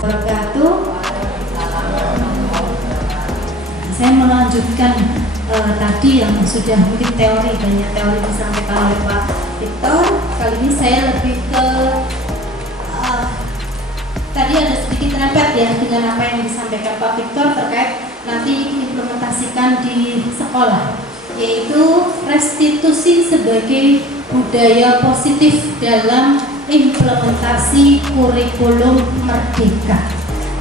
Wabarakatuh. Saya melanjutkan tadi yang sudah mungkin banyak teori disampaikan oleh Pak Victor. Kali ini saya lebih ke tadi ada sedikit repet ya dengan apa yang disampaikan Pak Victor terkait nanti implementasikan di sekolah, yaitu restitusi sebagai budaya positif dalam implementasi kurikulum merdeka.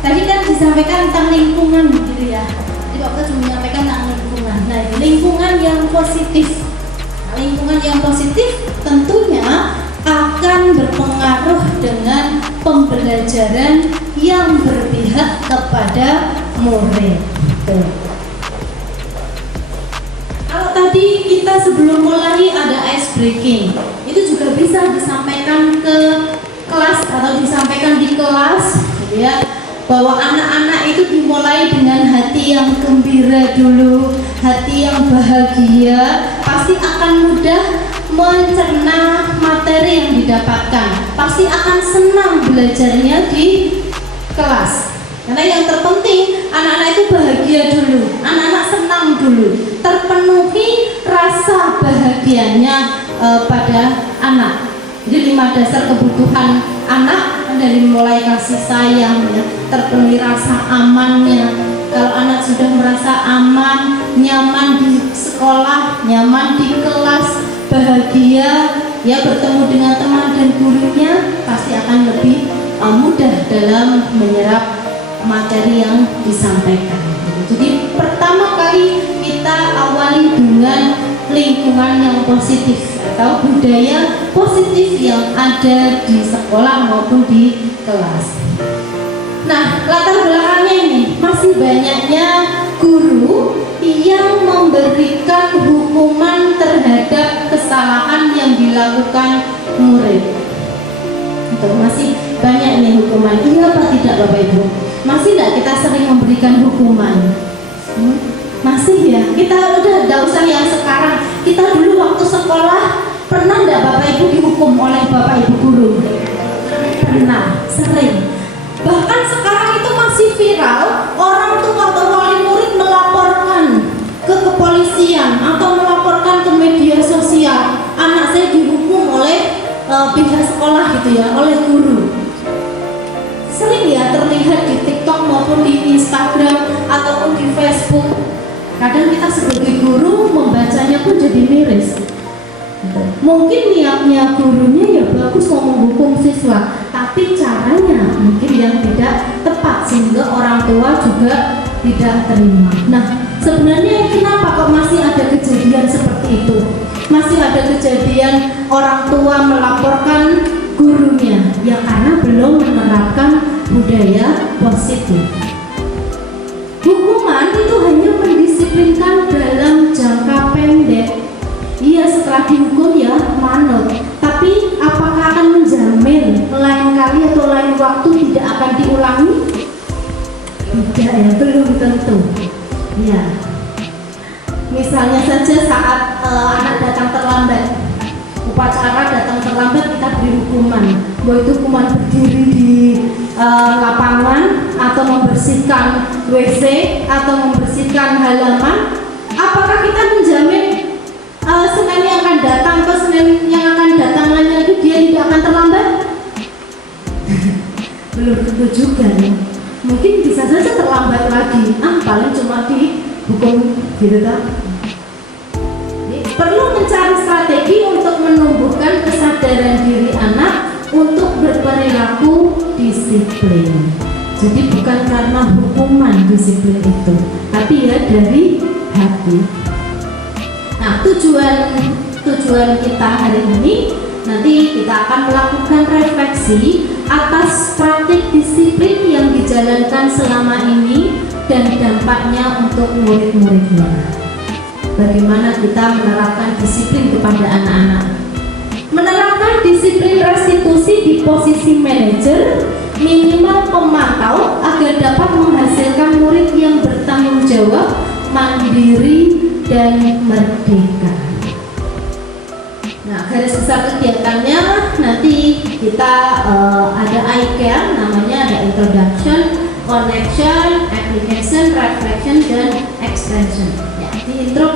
Tadi kan disampaikan tentang lingkungan gitu ya. Jadi Bapak cuma menyampaikan tentang lingkungan. Nah, lingkungan yang positif. Nah, lingkungan yang positif tentunya akan berpengaruh dengan pembelajaran yang berpihak kepada murid. Kalau tadi kita sebelum mulai ada ice breaking, itu juga bisa disampaikan ke kelas atau disampaikan di kelas, gitu ya, bahwa anak-anak itu dimulai dengan hati yang gembira dulu, hati yang bahagia, pasti akan mudah mencerna materi yang didapatkan, pasti akan senang belajarnya di kelas. Karena yang terpenting anak-anak itu bahagia dulu, anak-anak senang dulu, terpenuhi rasa bahagianya pada anak. Jadi 5 dasar kebutuhan anak dari mulai kasih sayang, ya, terpenuhi rasa amannya. Kalau anak sudah merasa aman, nyaman di sekolah, nyaman di kelas, bahagia, ya bertemu dengan teman dan gurunya, pasti akan lebih mudah dalam menyerap materi yang disampaikan. Jadi pertama kali kita awali dengan lingkungan yang positif atau budaya positif yang ada di sekolah maupun di kelas. Nah, latar belakangnya ini masih banyaknya guru yang memberikan hukuman terhadap kesalahan yang dilakukan murid. Itu masih banyak nih hukuman. Iya apa tidak Bapak Ibu? Masih tidak kita sering memberikan hukuman? Masih ya? Kita udah tidak usah yang sekarang. Kita dulu waktu sekolah pernah tidak Bapak Ibu dihukum oleh Bapak Ibu guru? Pernah, sering. Bahkan sekarang itu masih viral, orang tua atau wali murid melaporkan ke kepolisian atau melaporkan ke media sosial, anak saya dihukum oleh pihak sekolah gitu ya, oleh guru. Sering ya terlihat di TikTok maupun di Instagram ataupun di Facebook. Kadang kita sebagai guru membacanya pun jadi miris. Mungkin niatnya gurunya ya bagus mau menghukum siswa, tapi caranya mungkin yang tidak tepat sehingga orang tua juga tidak terima. Nah, sebenarnya kenapa kok masih ada kejadian seperti itu? Masih ada kejadian orang tua melaporkan gurunya, ya karena belum menerapkan budaya positif. Hukuman itu hanya mendisiplinkan dalam jangka pendek. Iya, setelah dihukum ya manut, tapi apakah akan menjamin lain kali atau lain waktu tidak akan diulangi? Tidak ya, belum tentu. Ya, misalnya saja saat anak datang terlambat, upacara datang terlambat, kita beri hukuman, bahwa itu hukuman berdiri di lapangan atau membersihkan WC atau membersihkan halaman. Apakah kita menjamin Senin yang akan datang atau Senin yang akan datang lagi dia tidak akan terlambat? Belum tentu juga ya. Mungkin bisa saja terlambat lagi, paling cuma dihukum gitu kan. Perlu mencari strategi untuk menumbuhkan kesadaran diri anak untuk berperilaku disiplin. Jadi bukan karena hukuman disiplin itu, tapi ya dari hati. Nah, tujuan kita hari ini nanti kita akan melakukan refleksi atas praktik disiplin yang dijalankan selama ini dan dampaknya untuk murid-muridnya. Bagaimana kita menerapkan disiplin kepada anak-anak. Menerapkan disiplin restitusi di posisi manajer, minimal pemantau agar dapat menghasilkan murid yang bertanggung jawab, mandiri, dan merdeka. Nah, garis besar kegiatannya nanti kita ada iCare, namanya ada introduction, connection, application, reflection, dan extension. Ya, di intro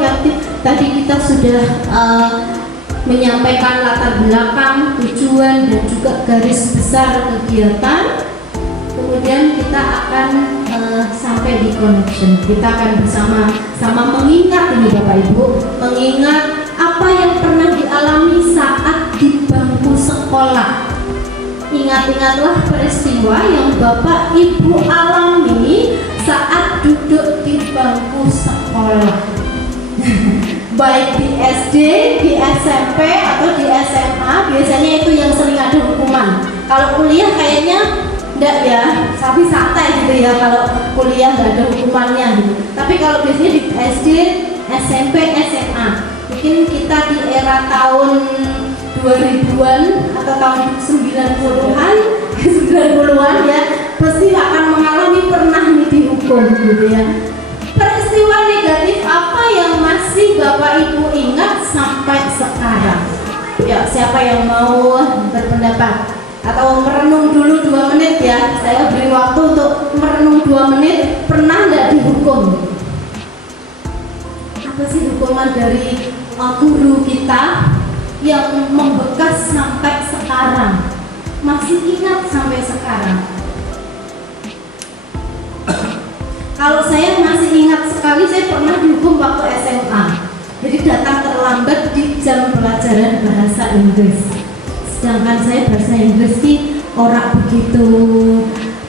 tadi kita sudah menyampaikan latar belakang, tujuan, dan juga garis besar kegiatan. Kemudian kita akan sampai di connection. Kita akan bersama-sama mengingat ini Bapak Ibu, mengingat apa yang pernah dialami saat di bangku sekolah. Ingat-ingatlah peristiwa yang Bapak Ibu alami saat duduk di bangku sekolah. Baik di SD, di SMP, atau di SMA, biasanya itu yang sering ada hukuman. Kalau kuliah kayaknya enggak ya, tapi santai gitu ya kalau kuliah nggak ada hukumannya gitu. Tapi kalau biasanya di SD, SMP, SMA, mungkin kita di era tahun 2000-an atau tahun 90-an, 90-an ya, pasti akan mengalami pernah nih dihukum gitu ya. Peristiwa negatif apa yang masih Bapak Ibu ingat sampai sekarang? Ya, siapa yang mau berpendapat? Atau merenung dulu 2 menit ya. Saya beri waktu untuk merenung 2 menit. Pernah nggak dihukum? Apa sih hukuman dari guru kita yang membekas sampai sekarang? Masih ingat sampai sekarang? Kalau saya masih ingat sekali, saya pernah dihukum waktu SMA. Jadi datang terlambat di jam pelajaran bahasa Inggris. Sedangkan saya bahasa Inggris sih orang begitu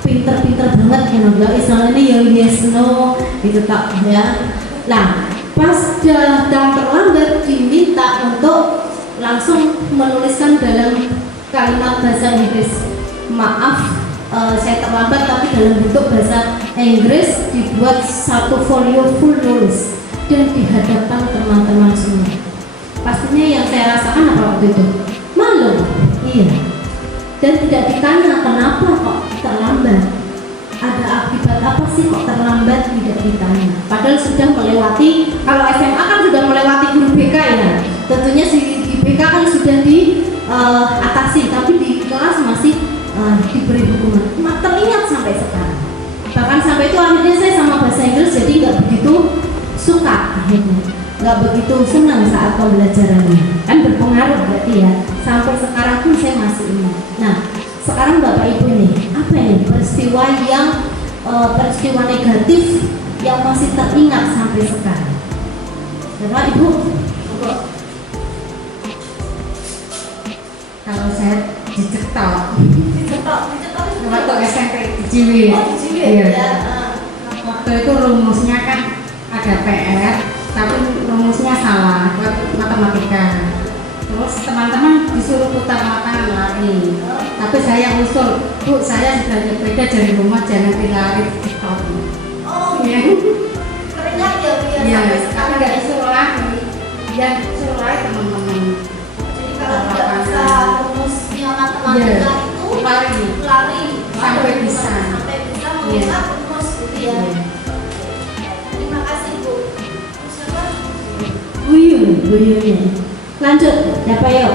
pinter-pinter banget kan, enggak istilahnya ya yes no gitu tak ya. Nah, pas datang terlambat diminta untuk langsung menuliskan dalam kalimat bahasa Inggris, maaf saya terlambat, tapi dalam bentuk bahasa Inggris, dibuat satu folio full nulis dan di hadapan teman-teman semua. Pastinya yang saya rasakan apa waktu itu? Malu, iya. Dan tidak ditanya kenapa kok terlambat, ada akibat apa sih kok terlambat, tidak ditanya. Padahal sudah melewati, kalau SMA kan sudah melewati guru BK ya. Tentunya di BK kan sudah diatasi, tapi di kelas masih diberi hukuman. Teringat sampai sekarang. Bahkan sampai itu akhirnya saya sama bahasa Inggris jadi nggak begitu suka akhirnya, nggak begitu senang saat pembelajarannya. Kan berpengaruh berarti ya. Sampai sekarang pun saya masih ingat. Nah, sekarang Bapak Ibu nih, apa ini peristiwa negatif yang masih teringat sampai sekarang? Bapak Ibu, kalau saya dicetok waktu SMP di Ciwi. Iya. Waktu itu rumusnya kan ada PR, tapi rumusnya salah buat matematika. Terus teman-teman disuruh putar lapangan lari, tapi saya usul, Bu, saya sudah sepeda dari rumah, jangan dilari di stop. Oh iya. Teringat ya biar sampai sekarang nggak disuruh lagi, ya suruh lari teman-teman. Jadi kalau tidak bisa rumusnya matematika itu lari sampai bisa mengingat rumus gitu ya. Terima kasih Bu. Buyung. Lanjut, siapa yuk?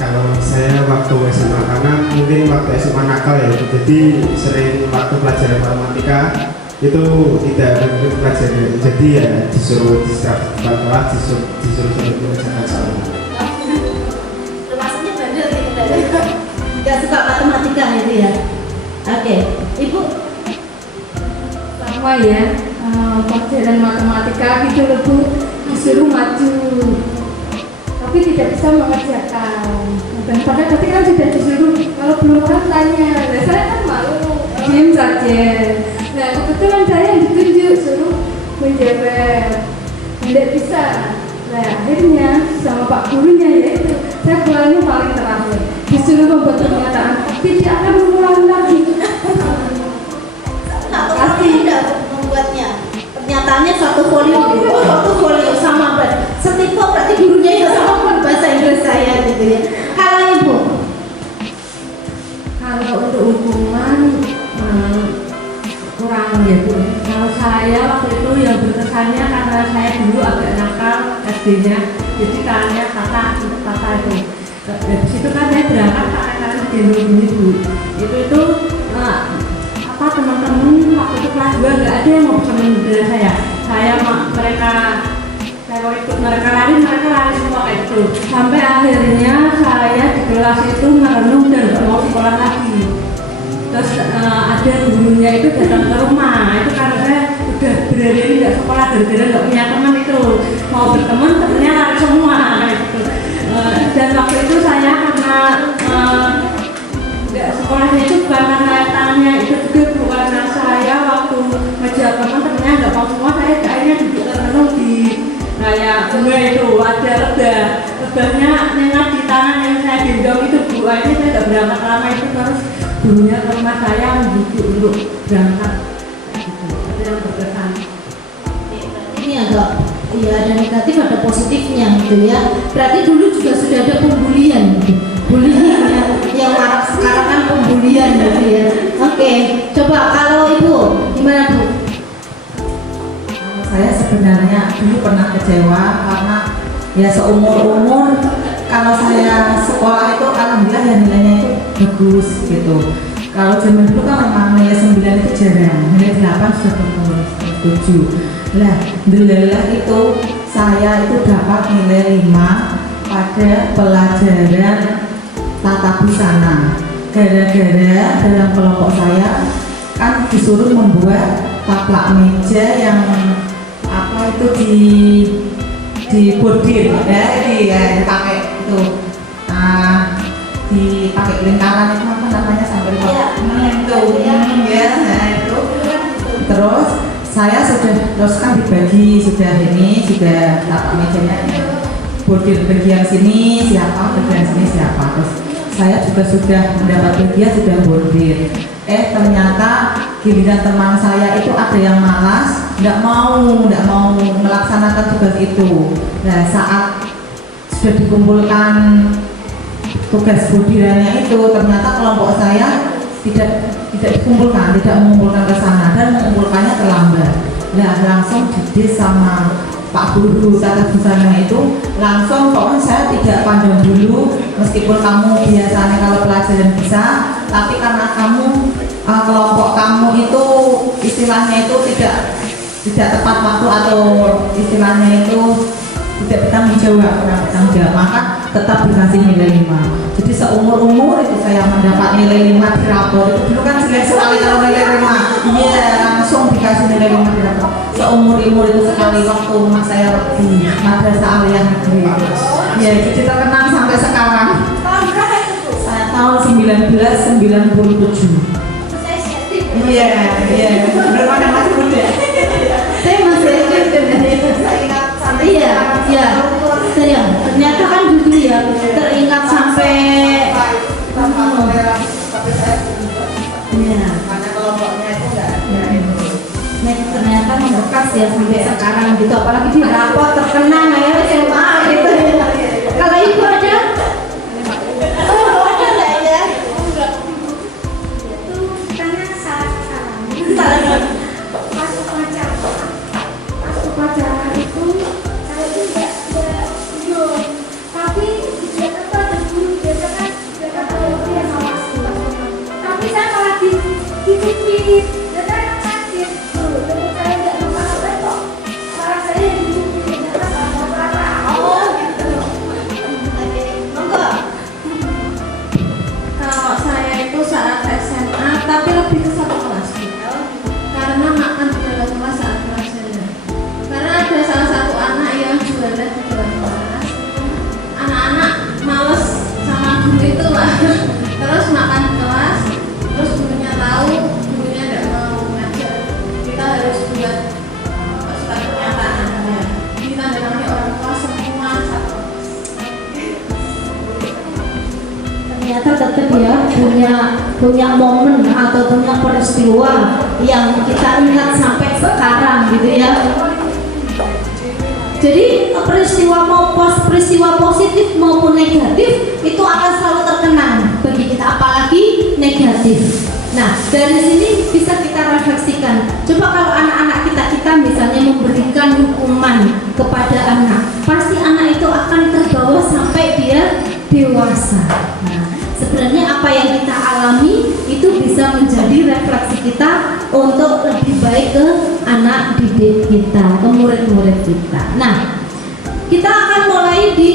Kalau saya waktu SMA, karena mungkin waktu SMA nakal ya, jadi sering waktu pelajaran matematika itu tidak belajar, jadi ya disuruh kelas disuruh mengerjakan soal. Termasuknya bandel gitu, nggak suka matematika itu ya. Oke, Ibu sama ya, pelajaran matematika gitu loh Bu, disuruh maju tapi tidak bisa mengerjakan. Dan pada ketika kan sudah disuruh, kalau belum orang tanya, nah, saya kan malu, diam saja. Nah kebetulan saya yang ditunjuk suruh menjawab, tidak bisa. Nah akhirnya sama Pak gurunya yaitu saya pulangnya paling terakhir, disuruh membuat pernyataan tidak akan mengulang lagi. Pasti tidak membuatnya. Pernyataannya satu folio sama berarti. Setipok berarti gurunya itu sama bahasa Inggris saya gitu ya. Kalau Ibu, kalau untuk hukuman kurang ya Bu. Kalau saya waktu itu yang berkesannya karena saya dulu agak nakal SD-nya, jadi karena kata itu. Dari situ kan saya berangkat pakai gendong gini Bu. Itu apa teman-teman waktu itu kelas 2 nggak ada yang mau bisa menunda saya. Saya mau ikut mereka lari semua kayak gitu. Sampai akhirnya saya di kelas itu merenung dan nggak mau sekolah lagi. Terus ada gurunya itu datang ke rumah, itu karena saya udah berani nggak sekolah gara-gara nggak punya teman itu, mau berteman temennya lari semua kayak gitu. Dan waktu itu saya karena nggak sekolahnya itu bukan karena tangannya itu juga bukan karena saya waktu ngejar teman-temannya nggak mau semua, saya akhirnya duduk termenung di kayak bunga itu ada lebahnya nyengat di tangan yang saya gendong itu Bu. Akhirnya saya nggak berangkat lama itu, terus gurunya ke rumah saya membujuk untuk berangkat gitu. Itu yang berkesan. Ini agak ya ada negatif ada positifnya gitu ya. Berarti dulu juga sudah ada pembulian gitu. Bullying yang marak sekarang kan pembulian gitu ya. Oke, coba kalau Ibu gimana Bu? Saya sebenarnya dulu pernah kecewa karena ya seumur-umur kalau saya sekolah itu alhamdulillah ya nilainya itu bagus gitu. Kalau zaman dulu kan memang nilai 9 itu jarang, nilai 8 sudah bagus, 7. Lah, alhamdulillah itu saya itu dapat nilai 5 pada pelajaran tata busana. Gara-gara dalam kelompok saya kan disuruh membuat taplak meja yang apa itu dibordir ya, dipakai itu dipakai lingkaran itu apa namanya sampai itu ya, nah itu terus saya terus kan dibagi sudah taplak mejanya bordir bagian sini siapa, bagian sini siapa, terus saya juga sudah mendapat bagian sudah bordir. Ternyata giliran teman saya itu ada yang malas, nggak mau melaksanakan tugas itu. Nah, saat sudah dikumpulkan tugas bordirannya itu, ternyata kelompok saya tidak mengumpulkan ke sana dan mengumpulkannya terlambat. Nah, langsung dides sama Pak Guru tata busana itu langsung, pokoknya saya tidak pandang dulu meskipun kamu biasanya kalau pelajaran bisa, tapi karena kamu kelompok kamu itu istilahnya itu tidak tepat waktu atau istilahnya itu tidak bertanggung jawab, maka tetap dikasih nilai 5. Jadi seumur-umur itu saya mendapat nilai 5 di rapor. Itu dulu kan jelek sekali kalau nilai 5. Iya, langsung dikasih nilai 5 di rapor. Seumur-umur itu sekali waktu saya di Madrasah Aliyah Negeri. Ya, jadi terkenang sampai sekarang. Saya tahun 1997. Iya, benar mana masih muda. Saya masih saya ingat sampai iya. Ternyata kan dulu ya teringat sampai ya. Karena kelompoknya itu enggak Ternyata membekas ya sampai sekarang gitu, apalagi di rapot terkenang ya SMA gitu. Kalau Ibu ada? Oh, ada enggak ya? Masuk upacara itu saya itu nggak ikut, tapi biasanya tuh ada guru biasa kan kalau dia ngawas, tapi saya malah dikit dan saya kaget tuh, tapi saya nggak apa-apa kok, malah saya yang dikit dan sama marah. Oh gitu. Monggo. Kalau saya itu saat SMA, tapi lebih ke satu kelas gitu. Karena makan di dalam kelas saat pelajaran. Karena ada salah satu anak yang juara di dalam kelas. Anak-anak males sama guru itu lah. Terus makan di kelas, terus gurunya tahu, gurunya tidak mau ngajar. Kita harus buat surat pernyataan. Ditandatangani orang tua semua satu. Ternyata tetap ya punya momen atau punya peristiwa yang kita ingat sampai sekarang gitu ya. Jadi peristiwa positif maupun negatif itu akan selalu terkenang bagi kita, apalagi negatif. Nah, dari sini bisa kita refleksikan. Coba kalau anak-anak kita misalnya memberikan hukuman kepada anak, pasti anak itu akan terbawa sampai dia dewasa. Nah, sebenarnya apa yang kita alami itu bisa menjadi refleksi kita untuk lebih baik ke anak didik kita, ke murid-murid kita. Nah, kita akan mulai di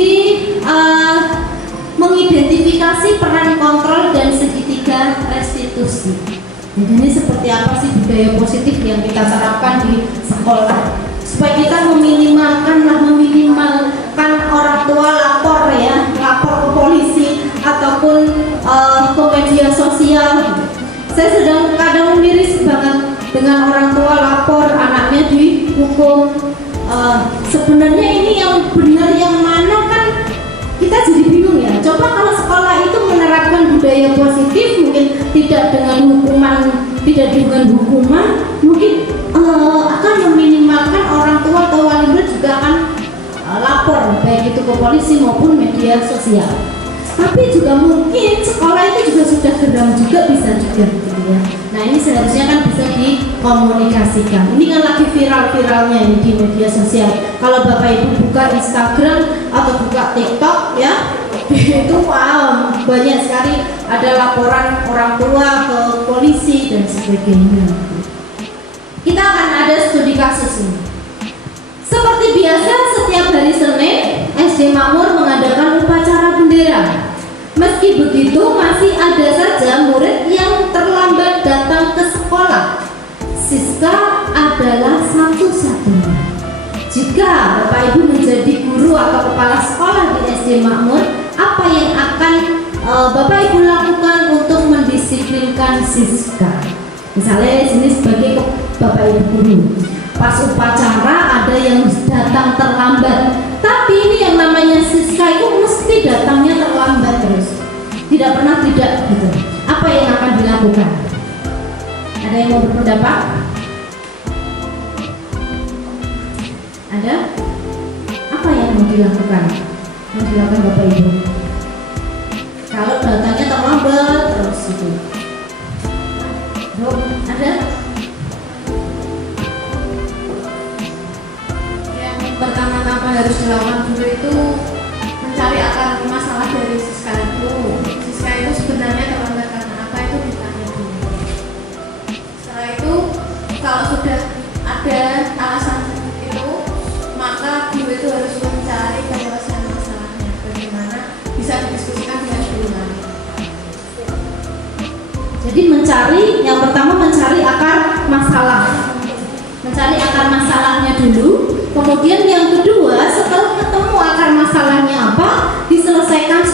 mengidentifikasi peran kontrol dan segitiga restitusi. Jadi ini seperti apa sih budaya positif yang kita terapkan di sekolah supaya kita meminimalkan orang tua lapor ke polisi ataupun ke media sosial. Saya sedang kadang miris banget dengan orang tua lapor anaknya dihukum. Sebenarnya ini yang benar yang mana kan kita jadi bingung ya. Coba kalau sekolah itu menerapkan budaya positif, mungkin tidak dengan hukuman, mungkin akan meminimalkan orang tua atau wali murid juga akan lapor baik itu ke polisi maupun media sosial. Tapi juga mungkin sekolah itu juga sudah geram juga, bisa juga gitu ya. Nah ini seharusnya kan bisa dikomunikasikan. Ini kan lagi viral-viralnya ini di media sosial. Kalau Bapak Ibu buka Instagram atau buka TikTok ya, itu wow, banyak sekali ada laporan orang tua ke polisi dan sebagainya. Kita akan ada studi kasus ini. Seperti biasa setiap hari Senin SD Makmur mengadakan upacara bendera. Meski begitu masih ada saja murid yang terlambat datang ke sekolah. Siska adalah satu-satunya. Jika Bapak Ibu menjadi guru atau kepala sekolah di SD Makmur, apa yang akan Bapak Ibu lakukan untuk mendisiplinkan Siska? Misalnya di sini sebagai Bapak Ibu guru, pas upacara ada yang datang terlambat, tapi ini yang namanya Siska itu mesti datangnya terlambat terus, tidak pernah tidak gitu. Apa yang akan dilakukan? Ada yang mau berpendapat? Ada? Apa yang mau dilakukan? Yang dilakukan Bapak Ibu? Kalau datangnya terlambat terus gitu. Ada? Pertama-tama harus dilakukan dulu itu mencari akar masalah dari Siska itu. Siska itu sebenarnya terlambat karena apa, itu ditanya dulu. Setelah itu kalau sudah ada alasan itu, maka guru itu harus mencari penyelesaian masalahnya. Bagaimana bisa didiskusikan dengan guru lain. Jadi yang pertama mencari akar masalah. Mencari akar masalahnya dulu. Kemudian yang kedua, setelah ketemu akar masalahnya apa, diselesaikan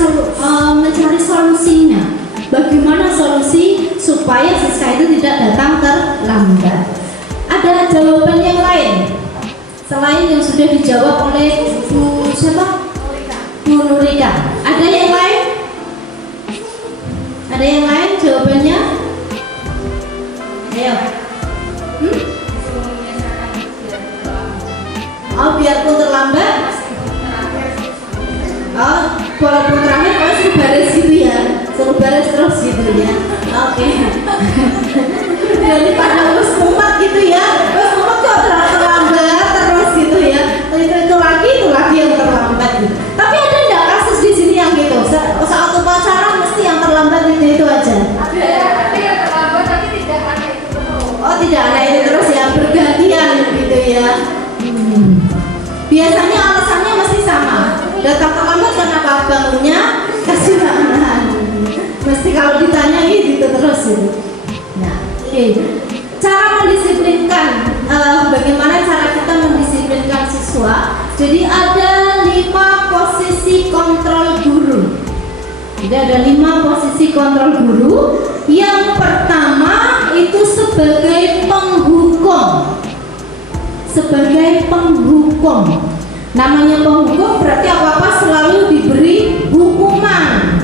mencari solusinya. Bagaimana solusi supaya Siska itu tidak datang terlambat? Ada jawaban yang lain selain yang sudah dijawab oleh Bu siapa? Bu Nurika. Ada yang lain? Ada yang lain jawabannya? Ayo. Oh, biarpun terlambat. Oh, walaupun terakhir kalau suruh baris gitu ya, suruh baris terus gitu ya. Oke. Daripada terus mumet gitu ya, terus mumet kok terlambat terus gitu ya. Itu lagi yang terlambat gitu. Tapi ada nggak kasus di sini yang gitu? Saat upacara mesti yang terlambat itu aja. Ada yang terlambat tapi tidak ada itu terus. Oh, tidak ada itu terus ya, bergantian gitu ya. Biasanya alasannya mesti sama. Datang terlambat karena apa? Bangunnya kesiangan. Mesti kalau ditanya gitu terus gitu. Nah, cara mendisiplinkan, bagaimana cara kita mendisiplinkan siswa? Jadi ada 5 posisi kontrol guru. Jadi ada 5 posisi kontrol guru. Yang pertama itu sebagai penghukum. Sebagai penghukum. Namanya penghukum berarti apa-apa selalu diberi hukuman.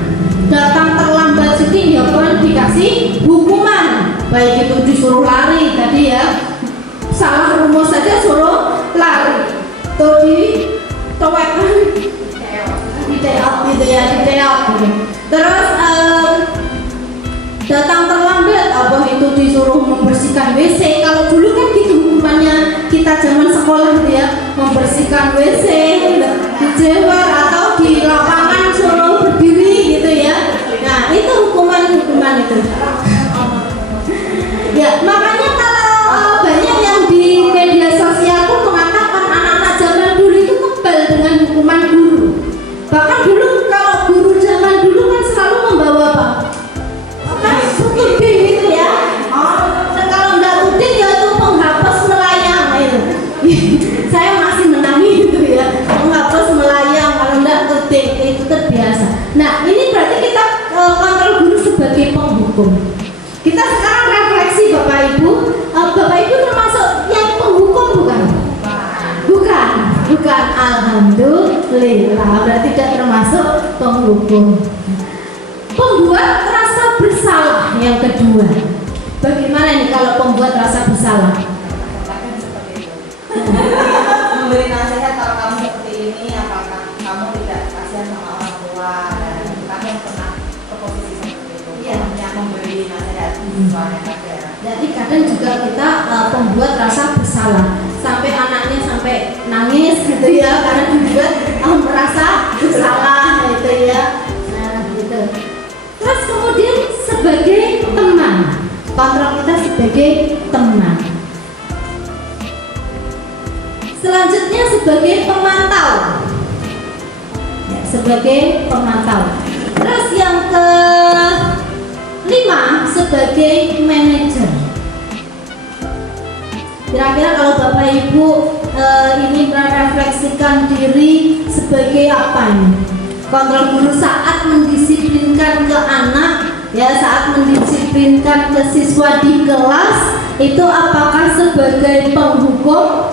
Datang terlambat sedikit ya kan dikasih hukuman. Baik itu disuruh lari tadi ya, salah rumus saja suruh lari, atau ditowekan, diteak gitu ya, diteak gitu. Terus datang terlambat, apa itu disuruh membersihkan WC. Kalau dulu kan gitu hukumannya kita zaman sekolah gitu ya, membersihkan WC, dijewer atau di lapangan suruh berdiri gitu ya. Nah itu penghukum. Kita sekarang refleksi Bapak Ibu. Bapak Ibu termasuk yang penghukum bukan? Bukan. Alhamdulillah, berarti tidak termasuk penghukum. Pembuat rasa bersalah yang kedua. Bagaimana nih kalau pembuat rasa bersalah? Memberi nasihat kalau kamu seperti ini, apakah kamu tidak kasihan sama orang tua dan kamu yang pernah ke posisi seperti itu? Iya. Yang memberi nasihat soalnya ada. Jadi kadang juga kita pembuat rasa bersalah sampai anaknya sampai nangis gitu ya karena dibuat merasa bersalah gitu ya. Nah gitu. Terus kemudian sebagai teman, kontrol kita sebagai teman. Selanjutnya sebagai pemantau. Ya, sebagai pemantau. Terus yang ke-5 sebagai manajer. Kira-kira kalau Bapak Ibu ini merefleksikan diri sebagai apa ini? Kontrol guru saat mendisiplinkan ke anak, ya saat mendisiplinkan ke siswa di kelas, itu apakah sebagai penghukum?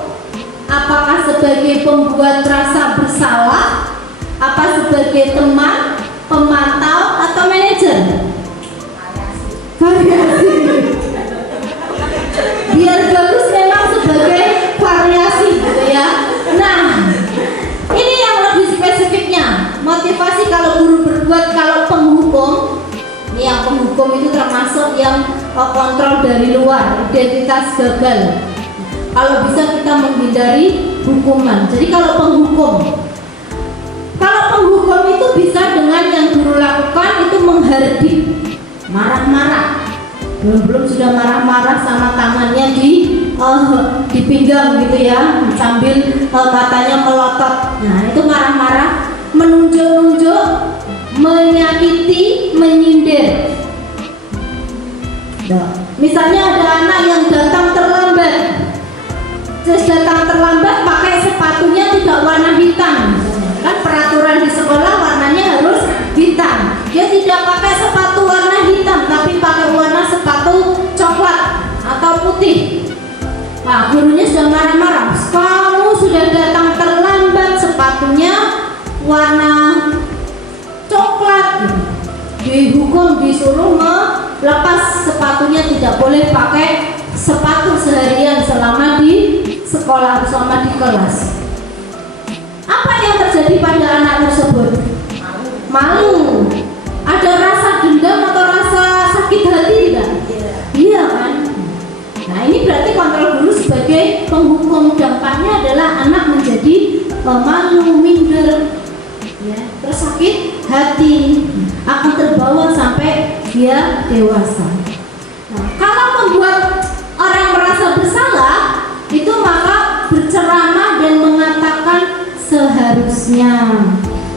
Apakah sebagai pembuat rasa bersalah? Apa sebagai teman, pemantau, atau manajer? Variasi. Biar bagus memang sebagai variasi gitu ya. Nah, ini yang lebih spesifiknya. Motivasi kalau guru berbuat kalau penghukum. Ini yang penghukum itu termasuk yang kontrol dari luar, identitas gagal. Kalau bisa kita menghindari hukuman. Jadi kalau penghukum itu bisa dengan yang guru lakukan itu menghardik, marah-marah. Belum sudah marah-marah sama tangannya di pinggang gitu ya, sambil matanya melotot. Nah itu marah-marah, menunjuk-nunjuk, menyakiti, menyindir. Nah, misalnya ada anak yang datang terlambat. Terus datang terlambat pakai sepatunya tidak warna hitam. Kan peraturan di sekolah warnanya harus hitam. Dia tidak pakai sepatu warna hitam tapi pakai warna sepatu coklat atau putih. Nah, gurunya sudah marah-marah. Kamu sudah datang terlambat, sepatunya warna coklat. Dihukum, disuruh melepas sepatunya, tidak boleh pakai sepatu seharian selama di sekolah, selama di kelas. Apa yang terjadi pada anak tersebut? Malu. Ada rasa dendam atau rasa sakit hati tidak? Iya kan? Nah ini berarti kontrol guru sebagai penghukum. Dampaknya adalah anak menjadi malu, minder, ya, terus sakit hati, akan terbawa sampai dia dewasa. Nah, kalau membuat orang merasa bersalah, itu maka berceramah dan mengatakan seharusnya.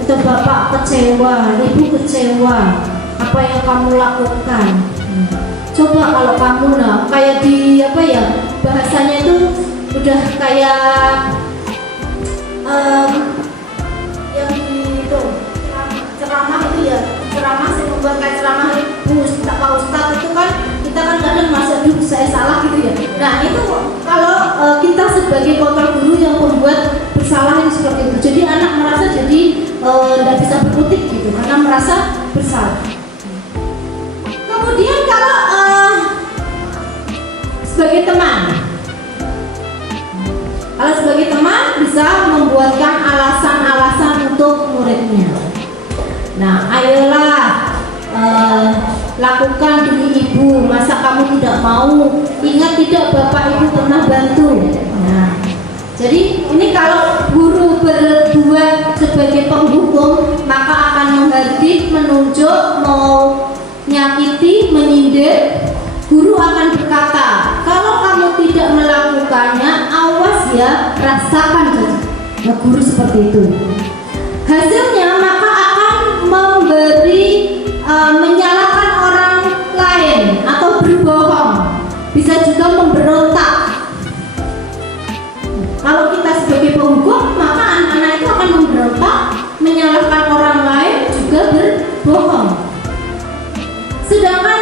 Itu bapak kecewa, ibu kecewa, apa yang kamu lakukan. Coba kalau kamu kayak di apa ya, bahasanya itu udah kayak yang itu ceramah itu ya, ceramah saya membuat kayak ceramah Pak Ustadz itu kan kita kan kadang masa dulu saya salah gitu ya. Nah itu kalau kita sebagai kontrol guru yang membuat bersalah itu seperti itu. Jadi anak merasa jadi tidak bisa berkutik gitu karena merasa bersalah. Kemudian kalau sebagai teman, kalau sebagai teman bisa membuatkan alasan-alasan untuk muridnya. Nah, ayolah lakukan demi ibu. Masa kamu tidak mau? Ingat tidak bapak ibu pernah bantu. Nah, jadi ini kalau guru berbuat sebagai penghukum, maka akan menghardik, menunjuk, mau nyakiti, menyindir. Guru akan berkata, kalau kamu tidak melakukannya, awas ya, rasakan saja. Nah, guru seperti itu. Hasilnya maka akan menyalahkan orang lain atau berbohong, bisa juga memberontak. Kalau kita sebagai penghukum, maka anak-anak itu akan memberontak, menyalahkan orang lain, juga berbohong. Sedangkan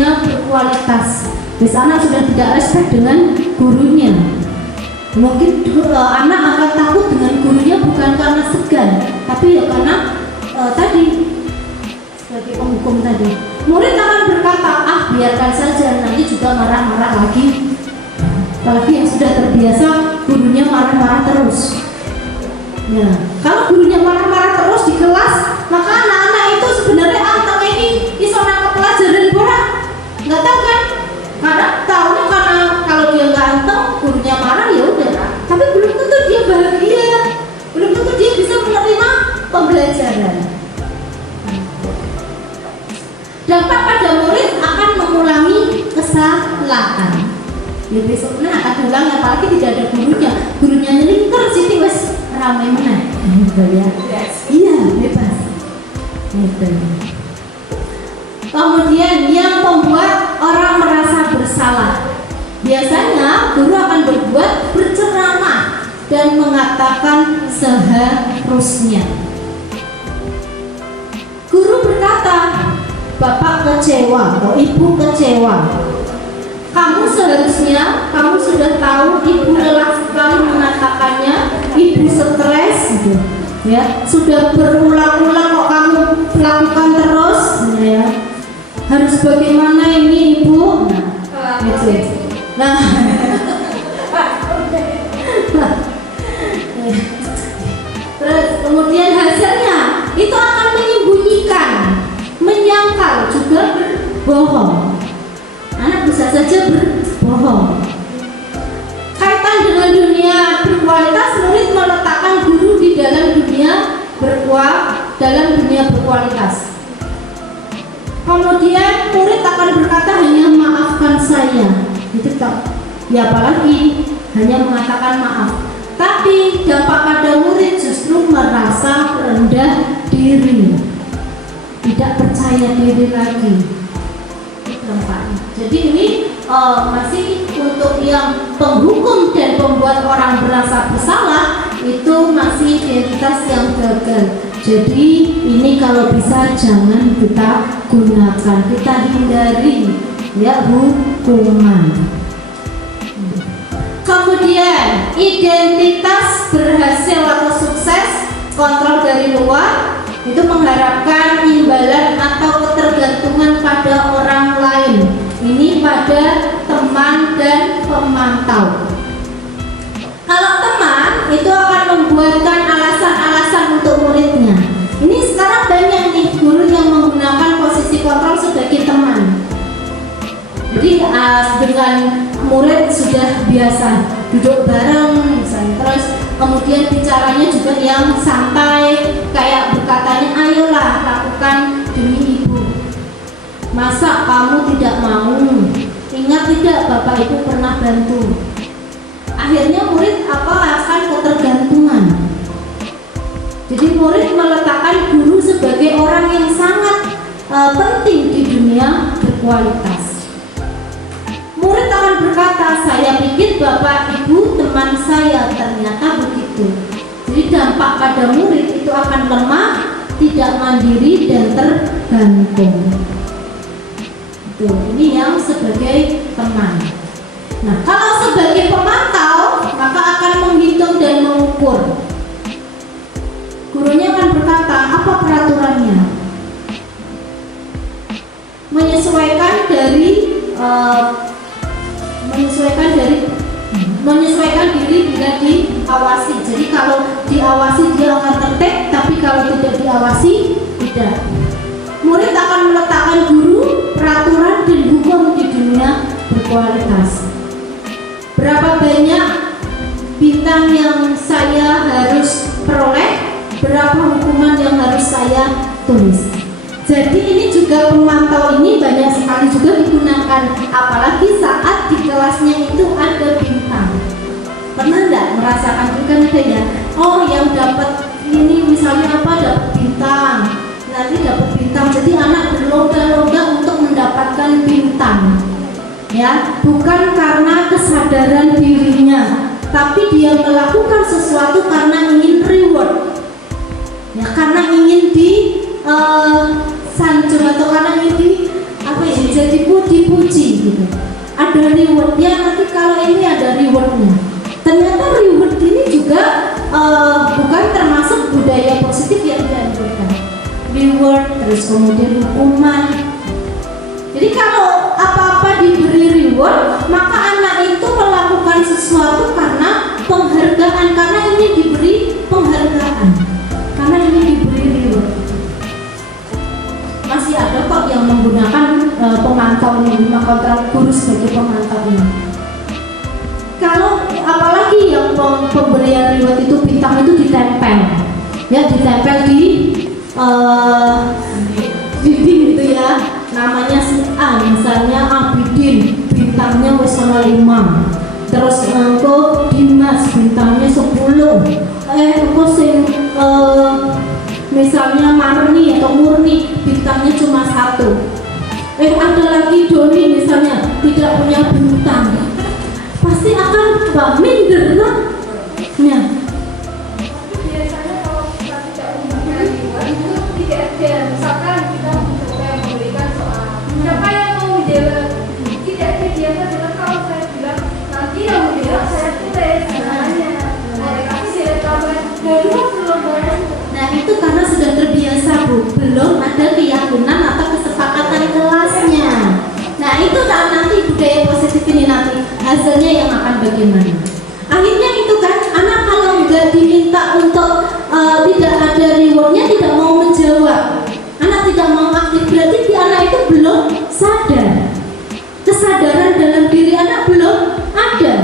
dunia berkualitas. Bis anak sudah tidak respect dengan gurunya. Mungkin anak akan takut dengan gurunya bukan karena segan, tapi ya karena tadi sebagai penghukum tadi. Murid akan berkata, ah biarkan saja, nanti juga marah-marah lagi. Apalagi yang sudah terbiasa gurunya marah-marah terus. Nah, kalau gurunya marah-marah terus di kelas, maka anak-anak itu sebenarnya anteng ini iso nangkep pelajaran borak. Nggak tahu kan? Karena tahunya karena kalau dia nggak anteng, gurunya marah ya udah. Tapi belum tentu dia bahagia, belum tentu dia bisa menerima pembelajaran. Dampak pada murid akan mengulangi kesalahan. Ya besoknya akan diulang, apalagi tidak ada gurunya nyelingker sih wes ramai menang gitu ya. Iya bebas gitu. Kemudian yang membuat orang merasa bersalah, biasanya guru akan berceramah dan mengatakan seharusnya. Guru berkata, bapak kecewa atau ibu kecewa, kamu seharusnya, kamu sudah tahu ibu lelah sekali mengatakannya, ibu stres gitu ya, sudah berulang-ulang kok kamu lakukan terus ya, harus bagaimana ini ibu, nah gitu. Nah terus kemudian hasilnya itu akan menyembunyikan, menyangkal, juga berbohong. Anak bisa saja berbohong. Kaitan dengan dunia berkualitas, murid meletakkan guru di dalam dunia berkualitas. Kemudian murid akan berkata hanya maafkan saya. Itu tak. Ya apalagi hanya mengatakan maaf. Tapi dampak pada murid justru merasa rendah diri, tidak percaya diri lagi. Jadi ini masih untuk yang penghukum dan pembuat orang merasa bersalah, itu masih identitas yang gagal. Jadi ini kalau bisa jangan kita gunakan, kita hindari ya hukuman. Kemudian identitas berhasil atau sukses, kontrol dari luar, itu mengharapkan imbalan atau ketergantungan pada orang lain. Ini pada teman dan pemantau. Kalau teman itu akan membuatkan alasan-alasan untuk muridnya. Ini sekarang banyak nih guru yang menggunakan posisi kontrol sebagai teman. Jadi dengan murid sudah biasa duduk bareng misalnya, terus kemudian bicaranya juga yang santai, kayak berkatanya ayolah lakukan demi ibu, masa kamu tidak mau, ingat tidak bapak ibu pernah bantu. Akhirnya murid akan ketergantungan. Jadi murid meletakkan guru sebagai orang yang sangat penting di dunia berkualitas. Murid akan berkata, saya pikir bapak ibu teman saya, ternyata begitu. Jadi dampak pada murid itu akan lemah, tidak mandiri dan tergantung. Tuh, ini yang sebagai teman. Nah, kalau sebagai pemantau, maka akan menghitung dan mengukur. Gurunya akan berkata, apa peraturannya? Menyesuaikan diri bila diawasi. Jadi kalau diawasi dia akan tertib, tapi kalau tidak diawasi tidak. Murid akan meletakkan guru, peraturan dan hukum di dunia berkualitas. Berapa banyak bintang yang saya harus peroleh, berapa hukuman yang harus saya tulis. Jadi ini juga pemantau ini banyak sekali juga digunakan, apalagi saat di kelasnya itu ada bintang. Pernah enggak merasakan juga ada ya? Oh yang dapat ini misalnya apa, dapat bintang, nanti dapat bintang. Jadi anak berlomba-lomba untuk mendapatkan bintang. Ya, bukan karena kesadaran dirinya, tapi dia melakukan sesuatu karena ingin reward. Ya, karena ingin sanjung atau karena ingin jadi puji terus kemudian hukuman. Jadi kalau apa-apa diberi reward, maka anak itu melakukan sesuatu karena penghargaan, karena ini diberi penghargaan, karena ini diberi reward. Masih ada kok yang menggunakan pemantau ini, mengkontrak guru sebagai pemantau ini. Kalau apalagi yang pemberian reward itu bintang itu ditempel, ya ditempel di dinding gitu ya. Namanya si A, misalnya Abidin, bintangnya wis 5. Terus engko Dimas bintangnya 10. Engko sing misalnya Marni atau Murni bintangnya cuma 1. Ada lagi Doni misalnya tidak punya bintang. Pasti akan minder lah. Ya. Biasanya kalau kita tidak punya reward itu tidak ada. Misalkan kita mencoba memberikan soal, siapa yang mau menjawab? Tidak ada, dia adalah kalau saya bilang nanti yang menjawab saya tulis namanya. Tapi dia tahu dari belum banyak. Nah itu karena sudah terbiasa Bu, belum ada keyakinan atau kesepakatan kelasnya. Nah itu nanti budaya positif ini nanti hasilnya yang akan bagaimana. Akhirnya itu kan anak kalau nggak diminta untuk tidak ada rewardnya, tidak mau menjawab, anak tidak mau aktif, berarti di anak itu belum sadar, kesadaran dalam diri anak belum ada.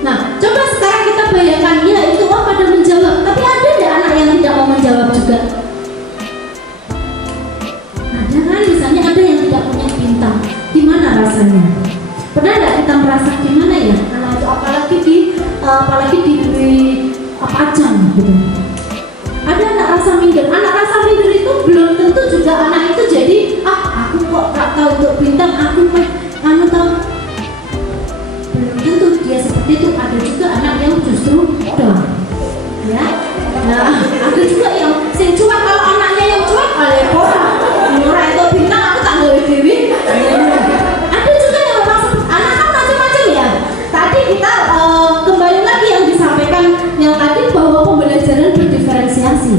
Nah coba sekarang kita bayangkan, ya itu pada menjawab, tapi ada nggak anak yang tidak mau menjawab juga? Ada kan, misalnya ada yang tidak punya bintang, gimana rasanya? Pernah nggak kita merasa gimana ya anak itu, apalagi diberi ajang gitu. Ada anak rasa minder. Anak rasa minder itu belum tentu juga anak itu jadi aku kok gak tahu untuk bintang, aku tahu. Belum tentu dia seperti itu. Ada juga anak yang justru doang, ya. Nah ada juga yang sing cuek. Kalau anaknya yang cuek ora itu bintang aku tak gawe dewi. Ada juga yang memang anak kan macam-macam ya. Tadi kita kembali lagi yang disampaikan yang tadi bahwa pembelajaran berdiferensiasi.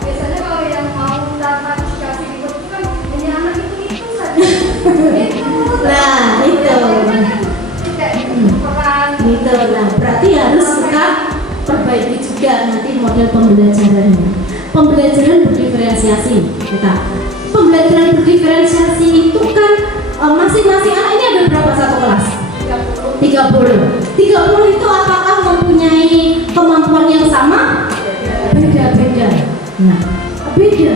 Biasanya kalau yang mau dapat dikasih reward itu kan hanya anak itu saja. Nah itu. Tidak peran. Gitu. Nah berarti harus kita perbaiki juga nanti model pembelajarannya. Pembelajaran berdiferensiasi kita. Pembelajaran berdiferensiasi itu kan masing-masing anak ini ada berapa satu kelas? 30 itu apakah mempunyai kemampuan yang sama? Beda-beda. Nah, beda.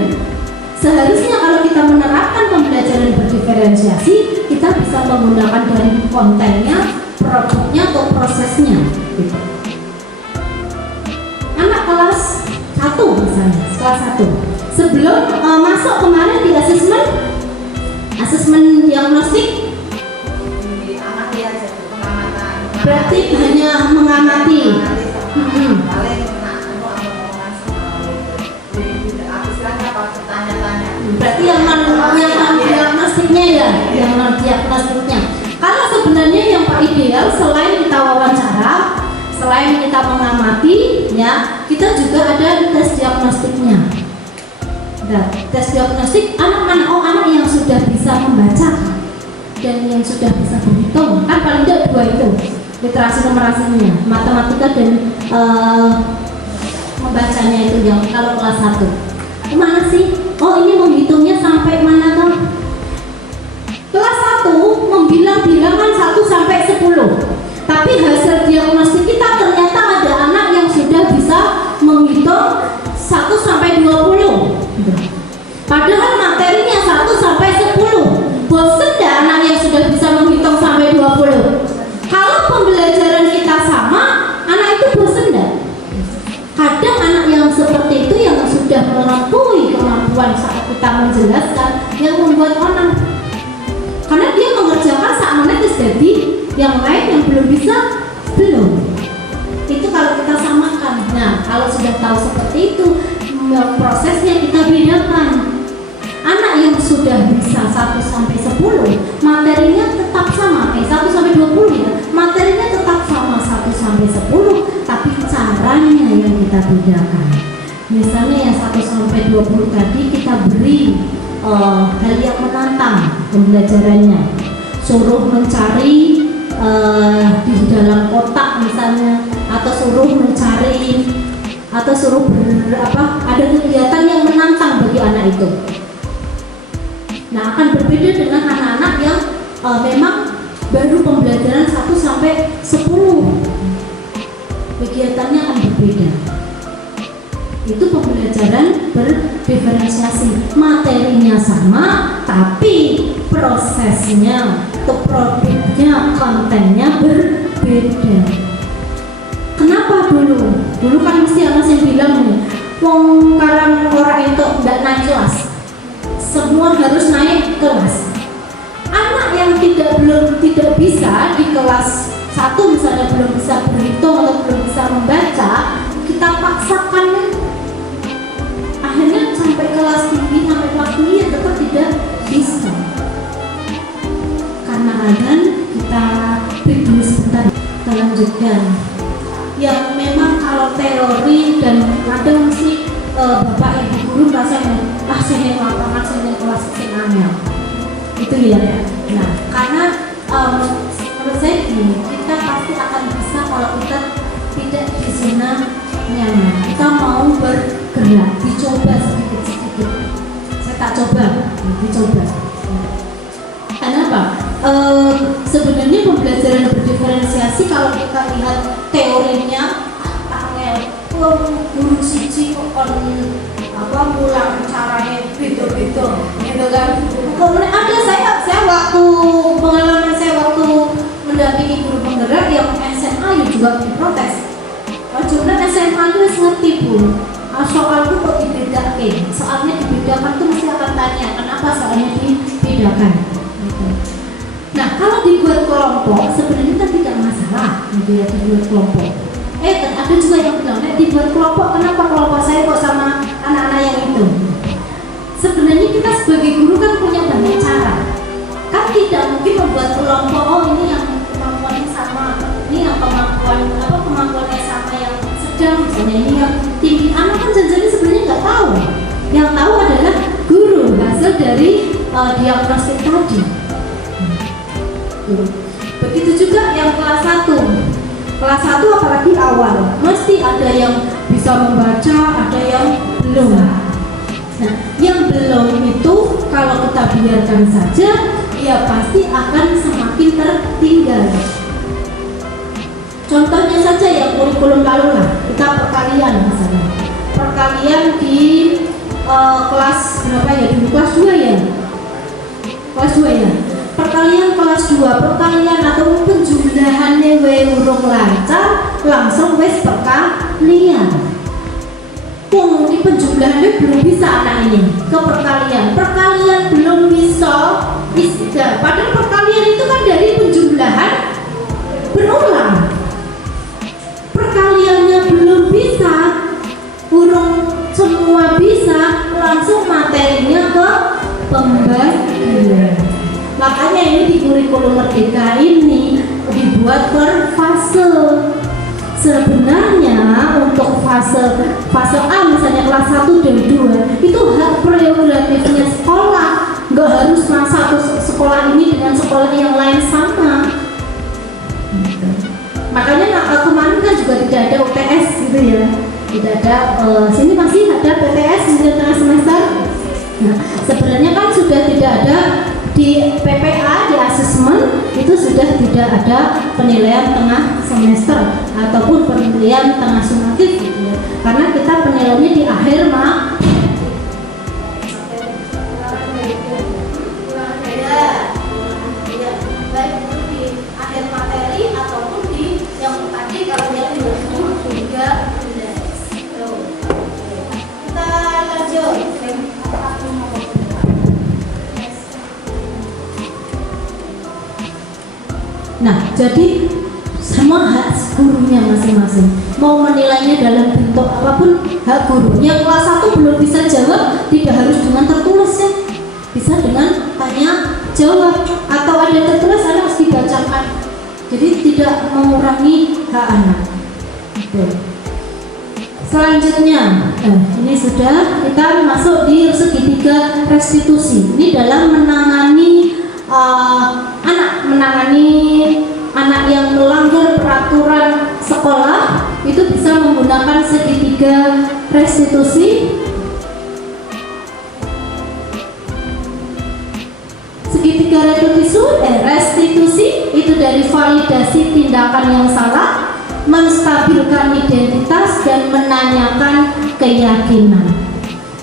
Seharusnya kalau kita menerapkan pembelajaran berdiferensiasi, kita bisa menggunakan dari kontennya, produknya atau prosesnya gitu. Anak kelas 1 misalnya, kelas 1 sebelum masuk kemarin di asesmen diagnostik, berarti hanya mengamati. Berarti yang diagnostiknya ya, yang diagnostiknya. Kalau sebenarnya yang ideal selain kita wawancara, selain kita mengamati, ya kita juga ada tes diagnostiknya. Nah, tes diagnostik anak yang sudah bisa membaca dan yang sudah bisa berhitung, kan paling tidak 2 itu. Literasi numerasinya, matematika dan membacanya itu yang kalau kelas 1. Mana sih? Oh ini menghitungnya sampai mana tuh? Kelas 1 membilang-bilangan 1 sampai 10. Tapi hasil diagnostik kita ternyata ada anak yang sudah bisa menghitung 1 sampai 20. Padahal materinya 1 sampai 10. Bosen nggak anak yang sudah bisa menghitung sampai 20? Kalau pembelajaran kita sama, anak itu bosen nggak? Kadang anak yang seperti itu yang sudah melampaui kemampuan saat kita menjelaskan yang membuat anak, karena dia mengerjakan saat menit jadi yang lain yang belum bisa belum. Itu kalau kita samakan. Nah kalau sudah tahu seperti itu, prosesnya kita bedakan. Anak yang sudah bisa 1 sampai 10 materinya tetap sama, 1 sampai 20 ya, materinya tetap sama 1 sampai 10, tapi caranya yang kita bedakan. Misalnya yang 1 sampai 20 tadi kita beri hal yang menantang pembelajarannya, suruh mencari di dalam kotak misalnya, atau suruh mencari, atau suruh ada kegiatan yang menantang bagi anak itu. Nah, akan berbeda dengan anak-anak yang memang baru pembelajaran 1 sampai 10. Kegiatannya akan berbeda. Itu pembelajaran berdiferensiasi, materinya sama tapi prosesnya atau produknya, kontennya berbeda. Kenapa dulu kan mesti anak yang bilang nih, wong karang orang itu tidak naik kelas, semua harus naik kelas. Anak yang tidak bisa di kelas 1 misalnya, belum bisa berhitung atau belum bisa membaca, kita paksakan, akhirnya sampai kelas tinggi, sampai kelas kuliah tetap tidak bisa. Karena akan kita break dulu sebentar, kita lanjutkan. Yang memang kalau teori dan kadang sih bapak ibu guru rasanya saya lapangan, saya kelas angel itu ya. Nah, karena menurut saya gini, kita pasti akan bisa kalau kita tidak di zona nyaman. Kita mau bergerak, dicoba sedikit-sedikit. Saya tak coba, dicoba. Kenapa? Sebenarnya pembelajaran berdiferensiasi kalau kita lihat teorinya, guru siji kok pulang caranya beda-beda, gitu kan? Kemudian ada saya waktu pengalaman saya waktu mendampingi guru penggerak yang SMA juga diprotes. Jumlah SMA itu ngerti Bu, soalku kok dibedakan, soalnya dibedakan tuh mesti akan tanya kenapa soalnya dibedakan. Gitu. Nah, kalau dibuat kelompok sebenarnya kan tidak masalah, gitu ya, dibuat kelompok. Ada juga yang bilang, dibuat kelompok, kenapa kelompok saya kok sama anak-anak yang itu? Sebenarnya kita sebagai guru kan punya banyak cara. Kan tidak mungkin membuat kelompok, oh ini yang kemampuannya sama, ini yang kemampuannya sama yang sedang, misalnya ini yang tinggi. Anak kan jangan sebenarnya nggak tahu. Yang tahu adalah guru, hasil dari diagnostik tadi. Begitu juga yang kelas 1. Kelas 1 apalagi awal, mesti ada yang bisa membaca, ada yang belum. Nah, yang belum itu kalau kita biarkan saja, ya pasti akan semakin tertinggal. Contohnya saja ya kurikulum lalu lah, kita perkalian misalnya. Perkalian di kelas berapa ya? Dulu kelas 2 ya? Kelas 2 ya? Perkalian kelas 2, perkalian atau penjumlahannya urung lancar, langsung wes perkalian. Di penjumlahannya belum bisa anak ini ke perkalian belum bisa. Padahal perkalian itu kan dari penjumlahan berulang. Perkaliannya belum bisa, urung semua bisa, langsung materinya ke pembagian. Makanya ini di kurikulum Merdeka ini dibuat per fase. Sebenarnya untuk fase A misalnya kelas 1 dan 2 itu hak prerogatifnya sekolah, nggak harus satu sekolah ini dengan sekolah yang lain sama. Makanya kemarin kan juga tidak ada UTS gitu ya, tidak ada. Sini masih ada PTS di tengah semester. Nah, sebenarnya kan sudah tidak ada. Di PPA, di asesmen itu sudah tidak ada penilaian tengah semester ataupun penilaian tengah sumatif gitu ya. Karena kita penilaiannya di akhir baik itu di akhir materi ataupun di yang tadi kalau yang 23 kita lanjut. Nah, jadi semua hak gurunya masing-masing. Mau menilainya dalam bentuk apapun, hak guru. Yang kelas 1 belum bisa jawab, tidak harus dengan tertulis ya. Bisa dengan tanya jawab atau ada tertulis, anak harus dibacakan. Jadi tidak mengurangi hak anak. Gitu. Selanjutnya, ini sudah kita masuk di segitiga restitusi. Ini dalam menangani anak yang melanggar peraturan sekolah, itu bisa menggunakan segitiga restitusi. Segitiga restitusi itu dari validasi tindakan yang salah, menstabilkan identitas, dan menanyakan keyakinan.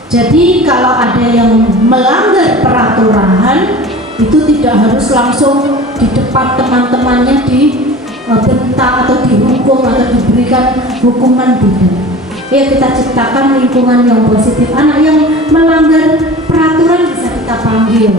Jadi kalau ada yang melanggar peraturan, itu tidak harus langsung di depan teman-temannya dibentak atau dihukum atau diberikan hukuman tidak. Ya, kita ciptakan lingkungan yang positif. Anak yang melanggar peraturan bisa kita panggil,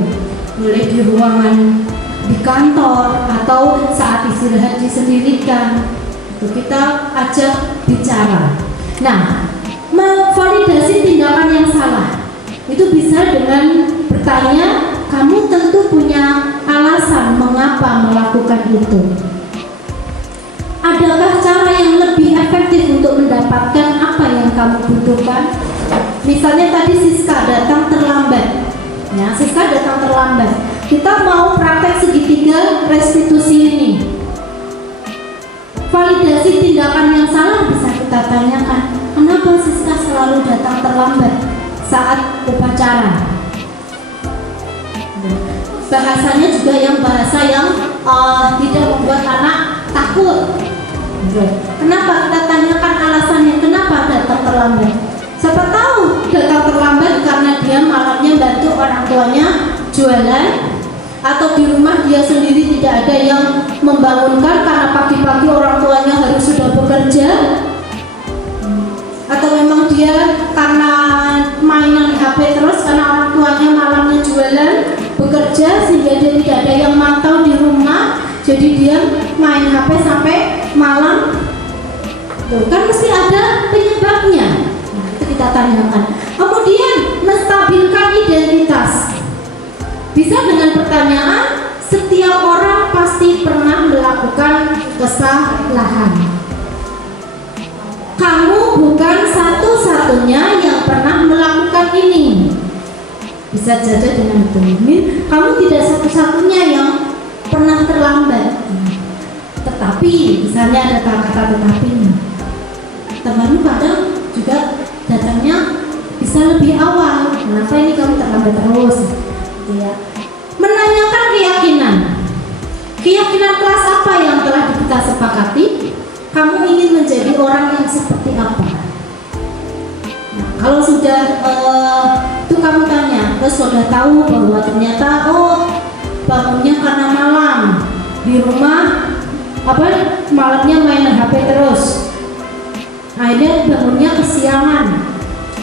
boleh di ruangan di kantor atau saat istirahat disendirikan. Kita ajak bicara. Nah, memvalidasi tindakan yang salah itu bisa dengan bertanya, kamu tentu punya alasan mengapa melakukan itu. Adakah cara yang lebih efektif untuk mendapatkan apa yang kamu butuhkan? Misalnya tadi Siska datang terlambat. Ya, Siska datang terlambat. Kita mau praktek segitiga restitusi ini. Validasi tindakan yang salah bisa kita tanyakan, kenapa Siska selalu datang terlambat saat upacara? Bahasanya juga bahasa yang tidak membuat anak takut. Kenapa kita tanyakan alasannya, kenapa datang terlambat? Siapa tahu datang terlambat karena dia malamnya bantu orang tuanya jualan, atau di rumah dia sendiri tidak ada yang membangunkan karena pagi-pagi orang tuanya harus sudah bekerja, atau memang dia karena mainan HP terus karena orang tuanya malamnya jualan bekerja sehingga dia tidak ada yang mantau di rumah, jadi dia main HP sampai malam. Tuh, kan mesti ada penyebabnya. Nah, itu kita tanyakan. Kemudian menstabilkan identitas. Bisa dengan pertanyaan, setiap orang pasti pernah melakukan kesalahan. Kamu bukan satu-satunya yang pernah melakukan ini. Bisa saja dengan demikian, kamu tidak satu-satunya yang pernah terlambat. Tetapi, misalnya ada kata-kata tetapinya. Temanmu kadang juga datangnya bisa lebih awal. Kenapa ini kamu terlambat terus? Ya. Menanyakan keyakinan kelas apa yang telah kita sepakati. Kamu ingin menjadi orang yang seperti apa? Nah, kalau sudah itu kamu tanya, terus sudah tahu bahwa ternyata bangunnya karena malam di rumah, malamnya main HP terus, akhirnya bangunnya kesiangan,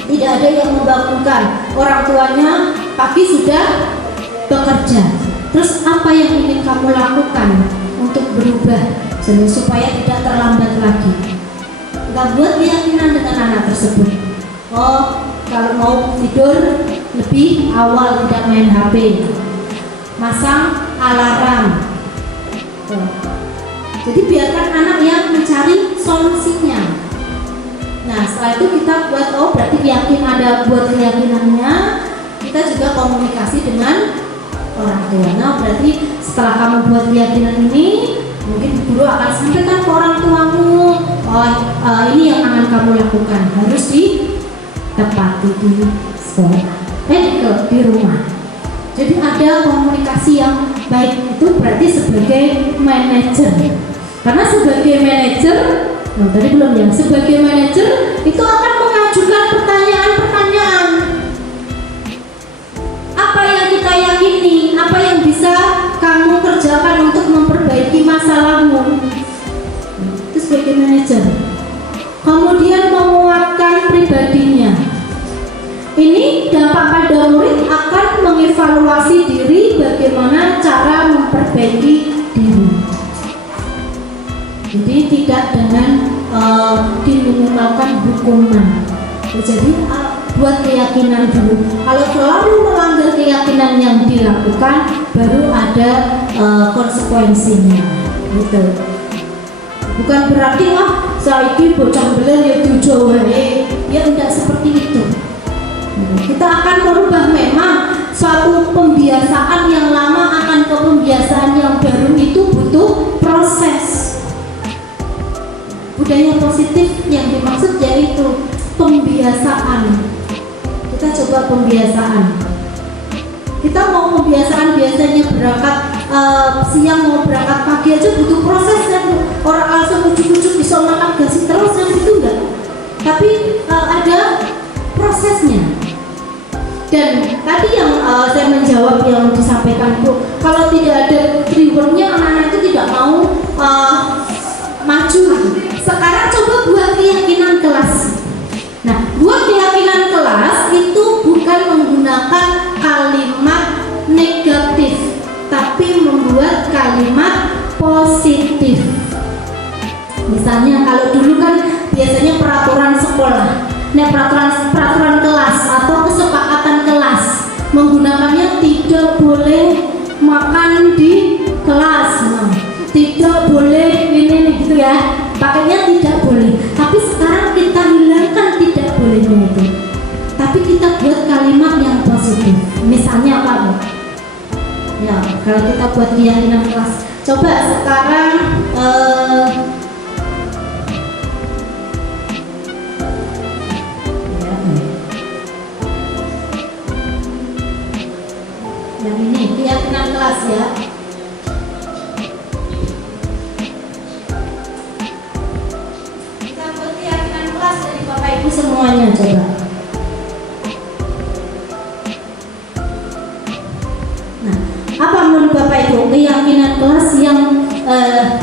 tidak ada yang membangunkan, orang tuanya pagi sudah bekerja. Terus apa yang ingin kamu lakukan untuk berubah supaya tidak terlambat lagi? Kita buat keyakinan dengan anak tersebut. Kalau mau tidur lebih awal, tidak main HP, masang alarm. Jadi biarkan anak yang mencari solusinya. Nah, setelah itu kita buat, berarti yakin, ada buat keyakinannya. Kita juga komunikasi dengan orang tua. Nah, berarti setelah kamu buat keyakinan ini, mungkin guru akan sampaikan ke orang tuamu, ini yang akan kamu lakukan, harus ditepati di sekolah, di rumah. Jadi ada komunikasi yang baik. Itu berarti sebagai manajer. Karena sebagai manajer, tadi belum ya, sebagai manajer itu akan mengajukan pertanyaan-pertanyaan. Apa yang kita yakini, apa yang bisa kamu kerjakan untuk memperbaiki masalahmu. Itu sebagai manajer. Kemudian menguatkan pribadinya. Ini dampak pada murid akan mengevaluasi diri, bagaimana cara memperbaiki diri. Jadi tidak dengan diminimalkan hukuman. Jadi buat keyakinan dulu. Kalau selalu melanggar keyakinan yang dilakukan, baru ada konsekuensinya. Gitu. Bukan berarti saiki bocah beler ya dijauhi. pembiasaan yang lama akan ke pembiasaan yang baru itu butuh proses. Budaya positif yang dimaksud yaitu pembiasaan. Kita coba pembiasaan. Kita mau pembiasaan biasanya berangkat siang mau berangkat pagi aja butuh proses kan. Orang langsung ujuk-ujuk bisa makan gasi terus yang itu enggak. Tapi ada prosesnya. Dan tadi yang saya menjawab yang disampaikan Bu, kalau tidak ada rewardnya anak-anak itu tidak mau maju. Sekarang coba buat keyakinan kelas. Nah, buat keyakinan kelas itu bukan menggunakan kalimat negatif, tapi membuat kalimat positif. Misalnya kalau dulu kan biasanya peraturan sekolah, nah peraturan kelas atau kesepakatan kelas menggunakannya tidak boleh makan di kelas, tidak boleh ini gitu ya, pakainya tidak boleh. Tapi sekarang kita hilangkan tidak bolehnya itu, tapi kita buat kalimat yang positif. Misalnya apa Bu? Ya, kalau kita buat keyakinan kelas, coba sekarang yang ini keyakinan kelas ya. Kita buat keyakinan kelas dari Bapak Ibu semuanya coba. Nah, apa menurut Bapak Ibu keyakinan kelas yang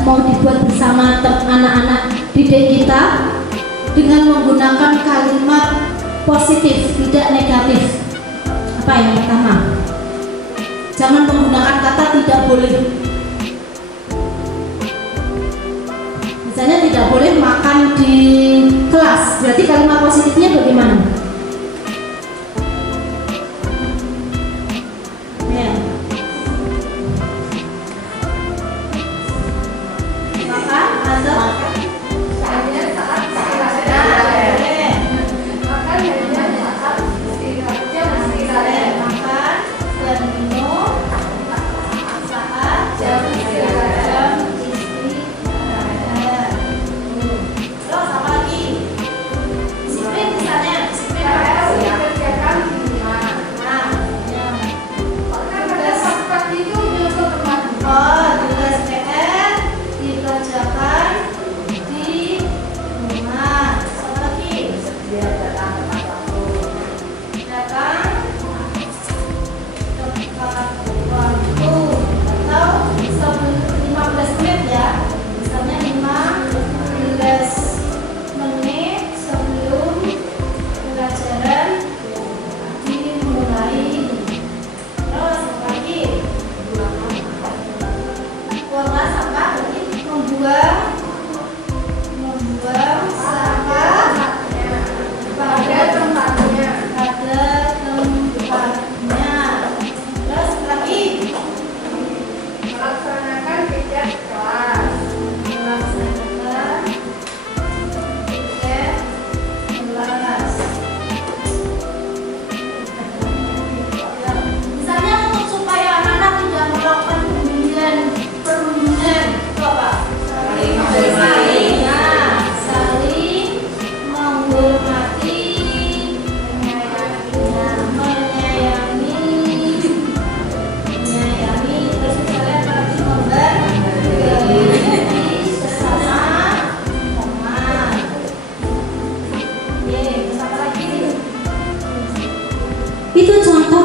mau dibuat bersama anak-anak didik kita dengan menggunakan kalimat positif, tidak negatif? Apa yang pertama? Jangan menggunakan kata tidak boleh. Misalnya tidak boleh makan di kelas. Berarti kalimat positifnya bagaimana? Ya. Makan atau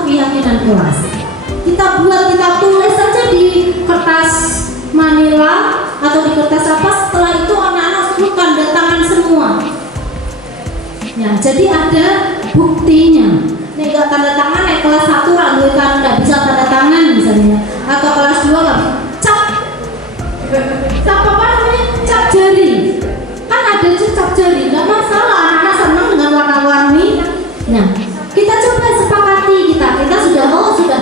keyakinan kelas. Kita buat, kita tulis saja di kertas manila atau di kertas apa. Setelah itu anak-anak suruh tanda tangan semua. Ya, jadi ada buktinya. Nih gak tanda tangan, kelas 1 randu kan nggak bisa tanda tangan misalnya, atau kelas 2 nggak cap apa namanya, cap jari. Kan ada cap jari, nggak masalah. Anak-anak senang dengan warna-warni. Nah, kita coba sepakati, kita sudah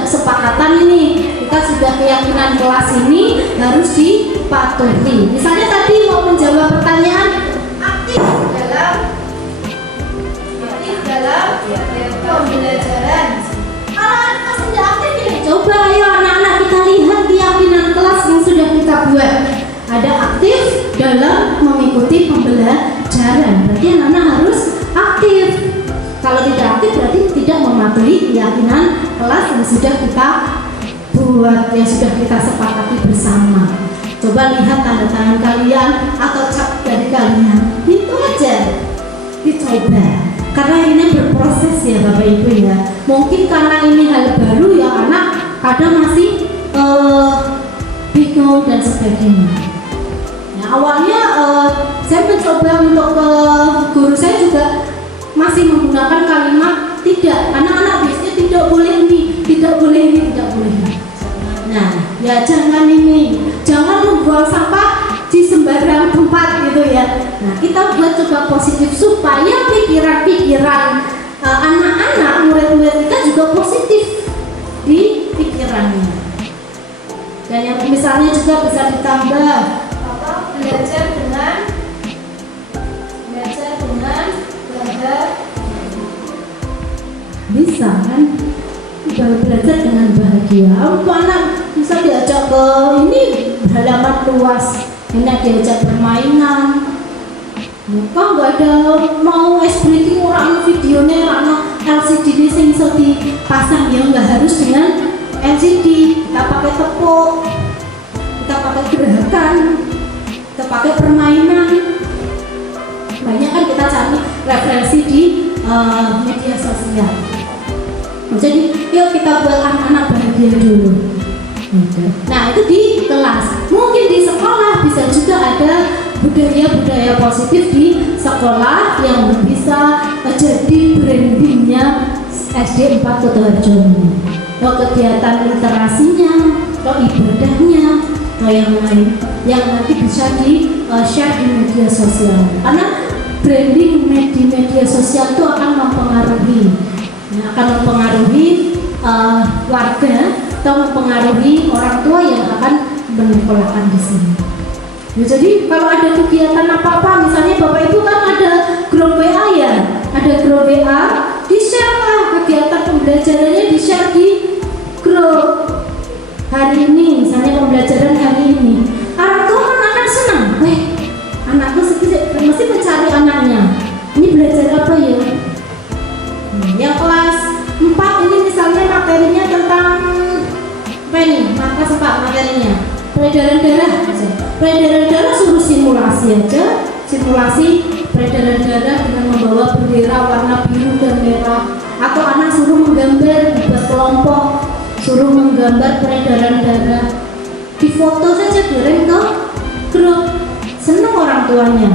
kesepakatan ini, kita sudah keyakinan kelas ini harus dipatuhi. Misalnya tadi mau menjawab pertanyaan aktif dalam pembelajaran. Kalau anak masih tidak aktif, ini coba pelajaran. Berarti anak-anak harus aktif. Kalau tidak aktif berarti tidak mematuhi keyakinan kelas yang sudah kita buat, yang sudah kita sepakati bersama. Coba lihat tanda tangan kalian atau cap dari kalian, itu aja dicoba. Karena ini berproses ya Bapak Ibu ya. Mungkin karena ini hal baru ya anak kadang masih bingung dan sebagainya. Nah, awalnya saya mencoba untuk ke guru saya juga masih menggunakan kalimat tidak. Anak-anak biasanya tidak boleh ini, tidak boleh ini, tidak boleh ini. Nah, ya jangan ini, jangan membuang sampah di sembarang tempat gitu ya. Nah, kita buat coba positif supaya pikiran-pikiran anak-anak, murid-murid kita juga positif di pikirannya. Dan yang misalnya juga bisa ditambah belajar dengan belajar bisa kan, belajar dengan bahagia. Untuk anak bisa diajak ke ini halaman luas, enak diajak permainan. Kok nggak ada mau ice breaking orang videonya karena LCD ini sing iso dipasang ya, nggak harus dengan LCD. Kita pakai tepuk, kita pakai gerakan, kita pakai permainan. Banyak kan kita cari referensi di media sosial. Jadi yuk kita buat anak-anak bahagia dulu. Nah itu di kelas. Mungkin di sekolah bisa juga ada budaya-budaya positif di sekolah yang bisa jadi brandingnya SD 4 Kutoharjo ini. Kegiatan literasinya, ibadahnya, yang lain yang nanti bisa di share di media sosial. Karena branding di media sosial itu akan mempengaruhi, warga atau mempengaruhi orang tua yang akan menyekolahkan di sini. Ya, jadi kalau ada kegiatan apa-apa, misalnya Bapak Ibu kan ada grup WA ya, ada grup WA, di-share lah kegiatan pembelajarannya, di-share di grup. Hari ini, misalnya pembelajaran hari ini, orang tua kan akan senang. Anakku mesti mencari anaknya. Ini belajar apa ya? Yang kelas 4 ini misalnya materinya tentang apa ini? Kelas 4 materinya peredaran darah. Peredaran darah suruh simulasi aja, simulasi peredaran darah dengan membawa bendera warna biru dan merah. Atau anak suruh menggambar, buat kelompok, suruh menggambar peredaran darah, difoto saja kirim ke grup. Senang orang tuanya.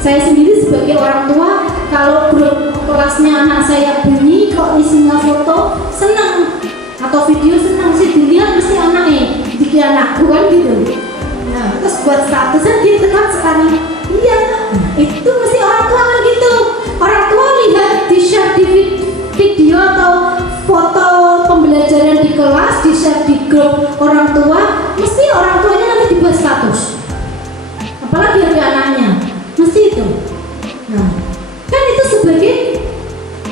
Saya sendiri sebagai orang tua, kalau grup kelasnya anak saya bunyi kok isinya foto, senang. Atau video senang sih dilihat mesti anaknya, dikira anakku kan gitu. Nah, terus buat statusnya dia tekan sekali. Iya, itu mesti orang tua kan gitu. Orang tua lihat di-share di video atau foto pembelajaran di kelas, di-share di grup orang tua, mesti orang tuanya nanti dibuat status. Apalagi ada anaknya, mesti itu. Nah, kan itu sebagai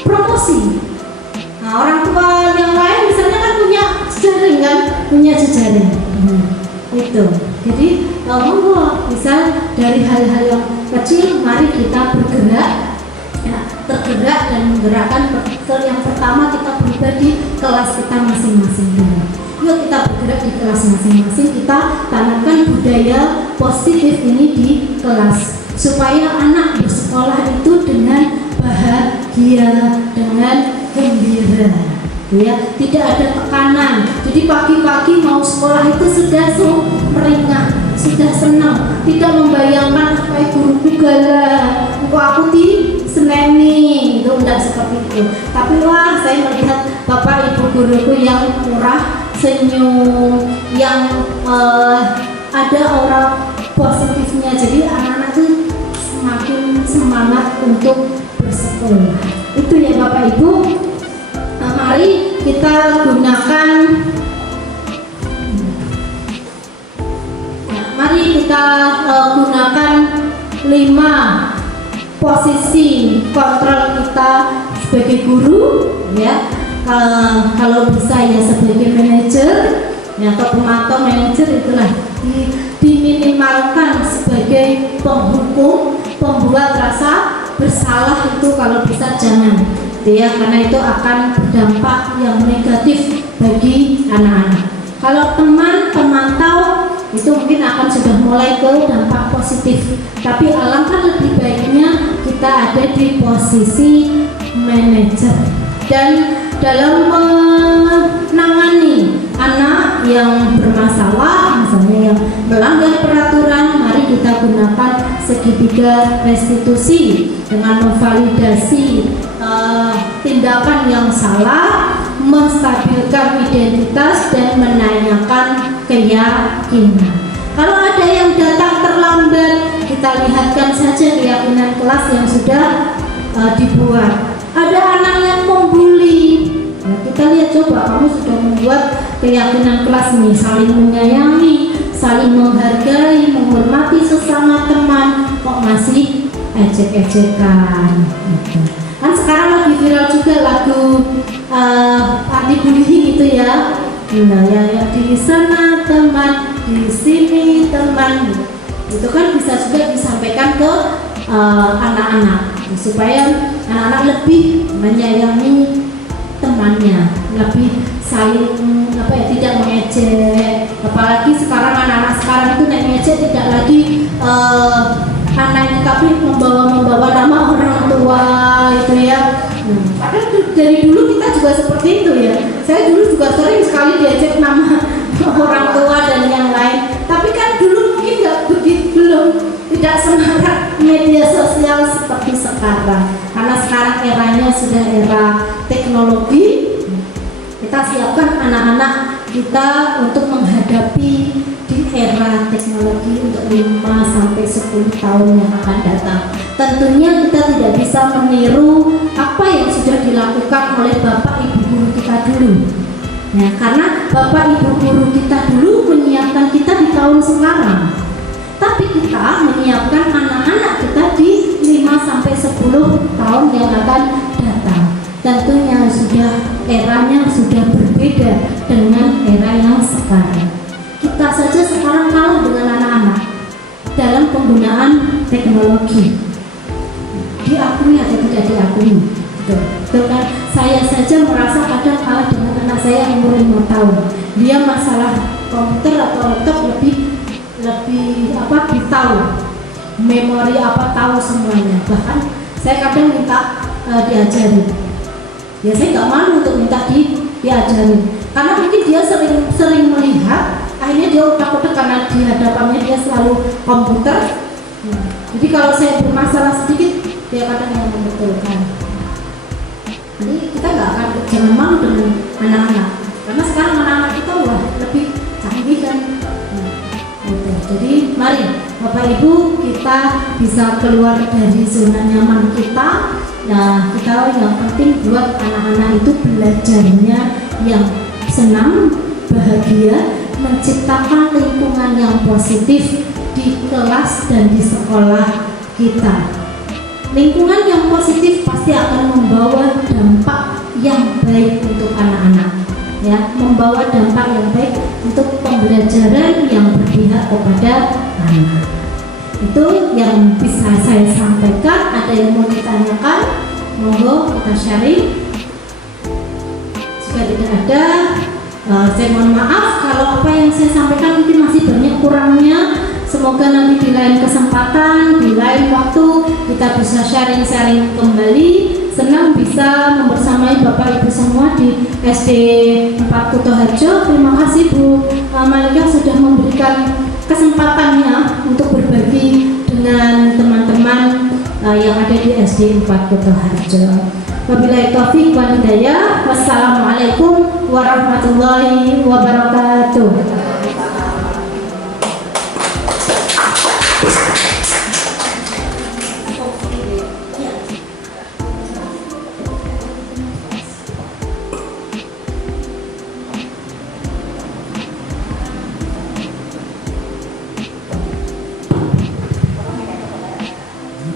promosi. Nah, orang tua yang lain misalnya kan punya jejaring kan, punya jejaring. Itu. Jadi monggo bisa dari hal-hal yang kecil, mari kita bergerak, ya, tergerak dan menggerakkan. Yang pertama kita bergerak di kelas kita masing-masing dulu. Yuk kita bergerak di kelas masing-masing, kita tanamkan budaya positif ini di kelas supaya anak bersekolah itu dengan bahagia, dengan gembira, ya, tidak ada tekanan. Jadi pagi-pagi mau sekolah itu sudah meringan, sudah senang, tidak membayangkan kayak guruku galak, kok aku diseneni, itu enggak seperti itu. Tapi wah, saya melihat bapak ibu guruku yang murah, senyum, yang ada aura positifnya. Jadi anak-anak itu semakin semangat untuk bersekolah. Itu ya bapak ibu. Nah, mari kita gunakan. Mari kita gunakan 5 posisi kontrol kita sebagai guru, ya. Kalau bisa ya sebagai manajer, ya, atau pemantau manajer, itulah diminimalkan sebagai penghukum, pembuat rasa bersalah itu kalau bisa jangan, ya, karena itu akan berdampak yang negatif bagi anak-anak. Kalau teman pemantau itu mungkin akan sudah mulai ke dampak positif, tapi alangkah lebih baiknya kita ada di posisi manajer dan dalam menangani anak yang bermasalah, misalnya yang melanggar peraturan, mari kita gunakan segitiga restitusi dengan memvalidasi tindakan yang salah, menstabilkan identitas dan menanyakan keyakinan. Kalau ada yang datang terlambat, kita lihatkan saja keyakinan kelas yang sudah dibuat. Ada anak yang membuli, ya, kita lihat coba kamu sudah membuat keyakinan kelas ini saling menyayangi, saling menghargai, menghormati sesama teman, kok masih ejek-ejekan gitu. Kan sekarang lagi viral juga lagu anti-bullying itu ya. Nah, ya di sana teman, di sini teman. Itu kan bisa juga disampaikan ke anak-anak supaya anak-anak lebih menyayangi temannya, lebih saling tidak mengejek. Apalagi sekarang anak-anak sekarang itu ngejek tidak lagi anak tapi membawa nama orang tua itu ya. Padahal dari dulu kita juga seperti itu ya. Saya dulu juga sering sekali diajak nama orang tua dan yang lain. Tapi kan dulu mungkin nggak begitu, tidak semarak media sosial seperti sekarang. Karena sekarang eranya sudah era teknologi. Kita siapkan anak-anak kita untuk menghadapi di era teknologi untuk 5-10 tahun yang akan datang. Tentunya kita tidak bisa meniru apa yang sudah dilakukan oleh Bapak Ibu guru kita dulu. Ya, karena Bapak Ibu guru kita dulu menyiapkan kita di tahun sekarang. Tapi kita menyiapkan anak-anak kita di 5-10 tahun yang akan datang. Tentunya eranya sudah berbeda dengan era yang sekarang. Kita saja sekarang kalah dengan anak-anak dalam penggunaan teknologi. Diakui atau tidak diakui? Betul kan? Saya saja merasa kadang kalah dengan anak saya yang umur 5 tahun. Dia masalah komputer atau laptop lebih tahu, memori tahu semuanya. Bahkan saya kadang minta diajarin. Ya saya nggak malu untuk minta diajarin. Karena mungkin dia sering melihat, akhirnya dia utak-utak karena di hadapannya dia selalu komputer. Jadi kalau saya bermasalah sedikit, dia kadang yang membetulkan. Jadi kita nggak akan jangan malu dengan anak-anak, karena sekarang anak-anak kita lebih canggih kan. Gitu. Jadi mari Bapak Ibu kita bisa keluar dari zona nyaman kita. Nah, kita yang penting buat anak-anak itu belajarnya yang senang, bahagia, menciptakan lingkungan yang positif di kelas dan di sekolah kita. Lingkungan yang positif pasti akan membawa dampak yang baik untuk anak-anak, ya, membawa dampak yang baik untuk pembelajaran yang berpihak kepada anak. Itu yang bisa saya sampaikan. Ada yang mau ditanyakan? Monggo kita sharing. Jika tidak ada, saya mohon maaf kalau apa yang saya sampaikan mungkin masih banyak kurangnya. Semoga nanti di lain kesempatan, di lain waktu kita bisa sharing-sharing kembali. Senang bisa membersamai Bapak Ibu semua di SD 4 Kutoharjo. Terima kasih Bu Malika sudah memberikan kesempatannya untuk berbagi dengan teman-teman yang ada di SD 4 Kutoharjo. Wabillahi taufiq wal hidayah. Wassalamualaikum warahmatullahi wabarakatuh.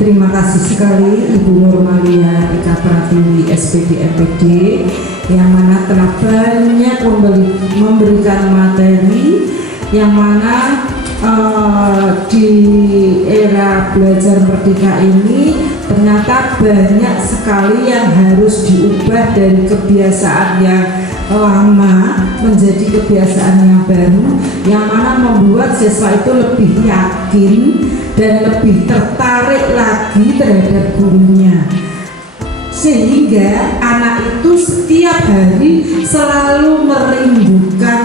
Terima kasih sekali Ibu Nurmalia Ika Pratiwi SPD MPD yang mana telah banyak memberikan materi yang mana di era belajar merdeka ini ternyata banyak sekali yang harus diubah dari kebiasaan yang lama menjadi kebiasaan yang baru, yang mana membuat siswa itu lebih yakin dan lebih tertarik lagi terhadap gurunya, sehingga anak itu setiap hari selalu merindukan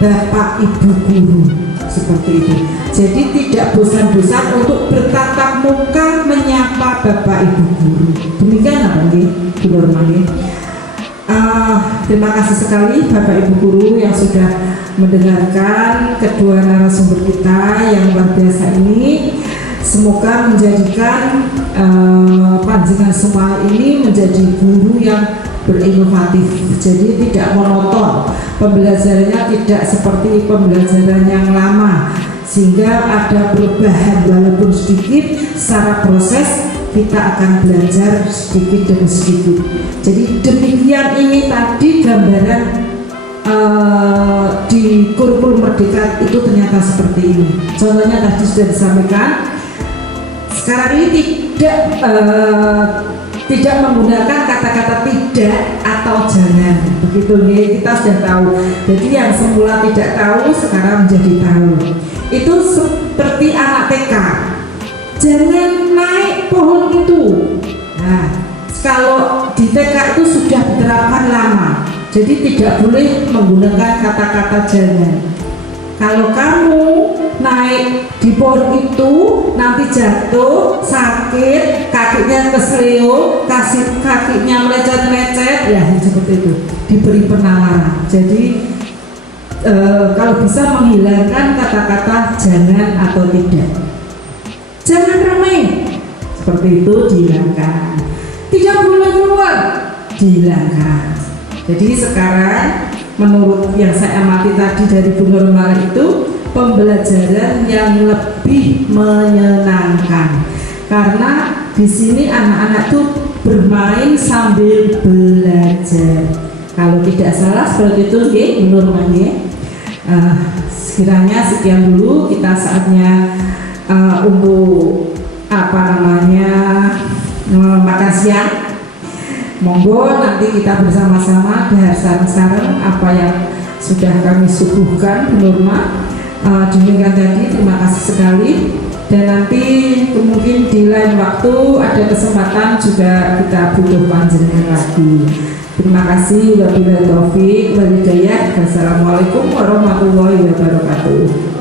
bapak ibu guru, seperti itu. Jadi tidak bosan-bosan untuk bertatap muka menyapa bapak ibu guru. Demikian apa nih, Bu Norma? Terima kasih sekali Bapak Ibu Guru yang sudah mendengarkan kedua narasumber kita yang luar biasa ini. Semoga menjadikan panjenengan semua ini menjadi guru yang berinovatif. Jadi tidak monoton, pembelajarannya tidak seperti pembelajaran yang lama, sehingga ada perubahan walaupun sedikit secara proses. Kita akan belajar sedikit demi sedikit. Jadi demikian ini tadi gambaran di kurikulum merdeka itu ternyata seperti ini. Contohnya tadi sudah disampaikan. Sekarang ini tidak menggunakan kata-kata tidak atau jangan. Begitu nih, kita sudah tahu. Jadi yang semula tidak tahu sekarang menjadi tahu. Itu seperti anak TK. Jangan naik pohon itu. Nah, kalau di TK itu sudah diterapkan lama, jadi tidak boleh menggunakan kata-kata jangan. Kalau kamu naik di pohon itu nanti jatuh, sakit, kakinya kesleo, kakinya melecet-lecet, ya seperti itu. Diberi penalaran. Jadi kalau bisa menghilangkan kata-kata jangan atau tidak. Jangan ramai, seperti itu dihilangkan. Tidak boleh keluar, dihilangkan. Jadi sekarang menurut yang saya amati tadi dari Bu Norma itu pembelajaran yang lebih menyenangkan, karena di sini anak-anak tuh bermain sambil belajar. Kalau tidak salah seperti itu, ya, Bu Norma ya. Sekiranya sekian dulu, kita saatnya untuk makan siang. Monggo nanti kita bersama-sama dahar sareng-sareng apa yang sudah kami suguhkan Bu Norma. Demikian tadi, terima kasih sekali. Dan nanti mungkin di lain waktu ada kesempatan juga kita butuh panjenengan lagi. Terima kasih. Wabillahi taufik wal hidayah. Wassalamualaikum warahmatullahi wabarakatuh.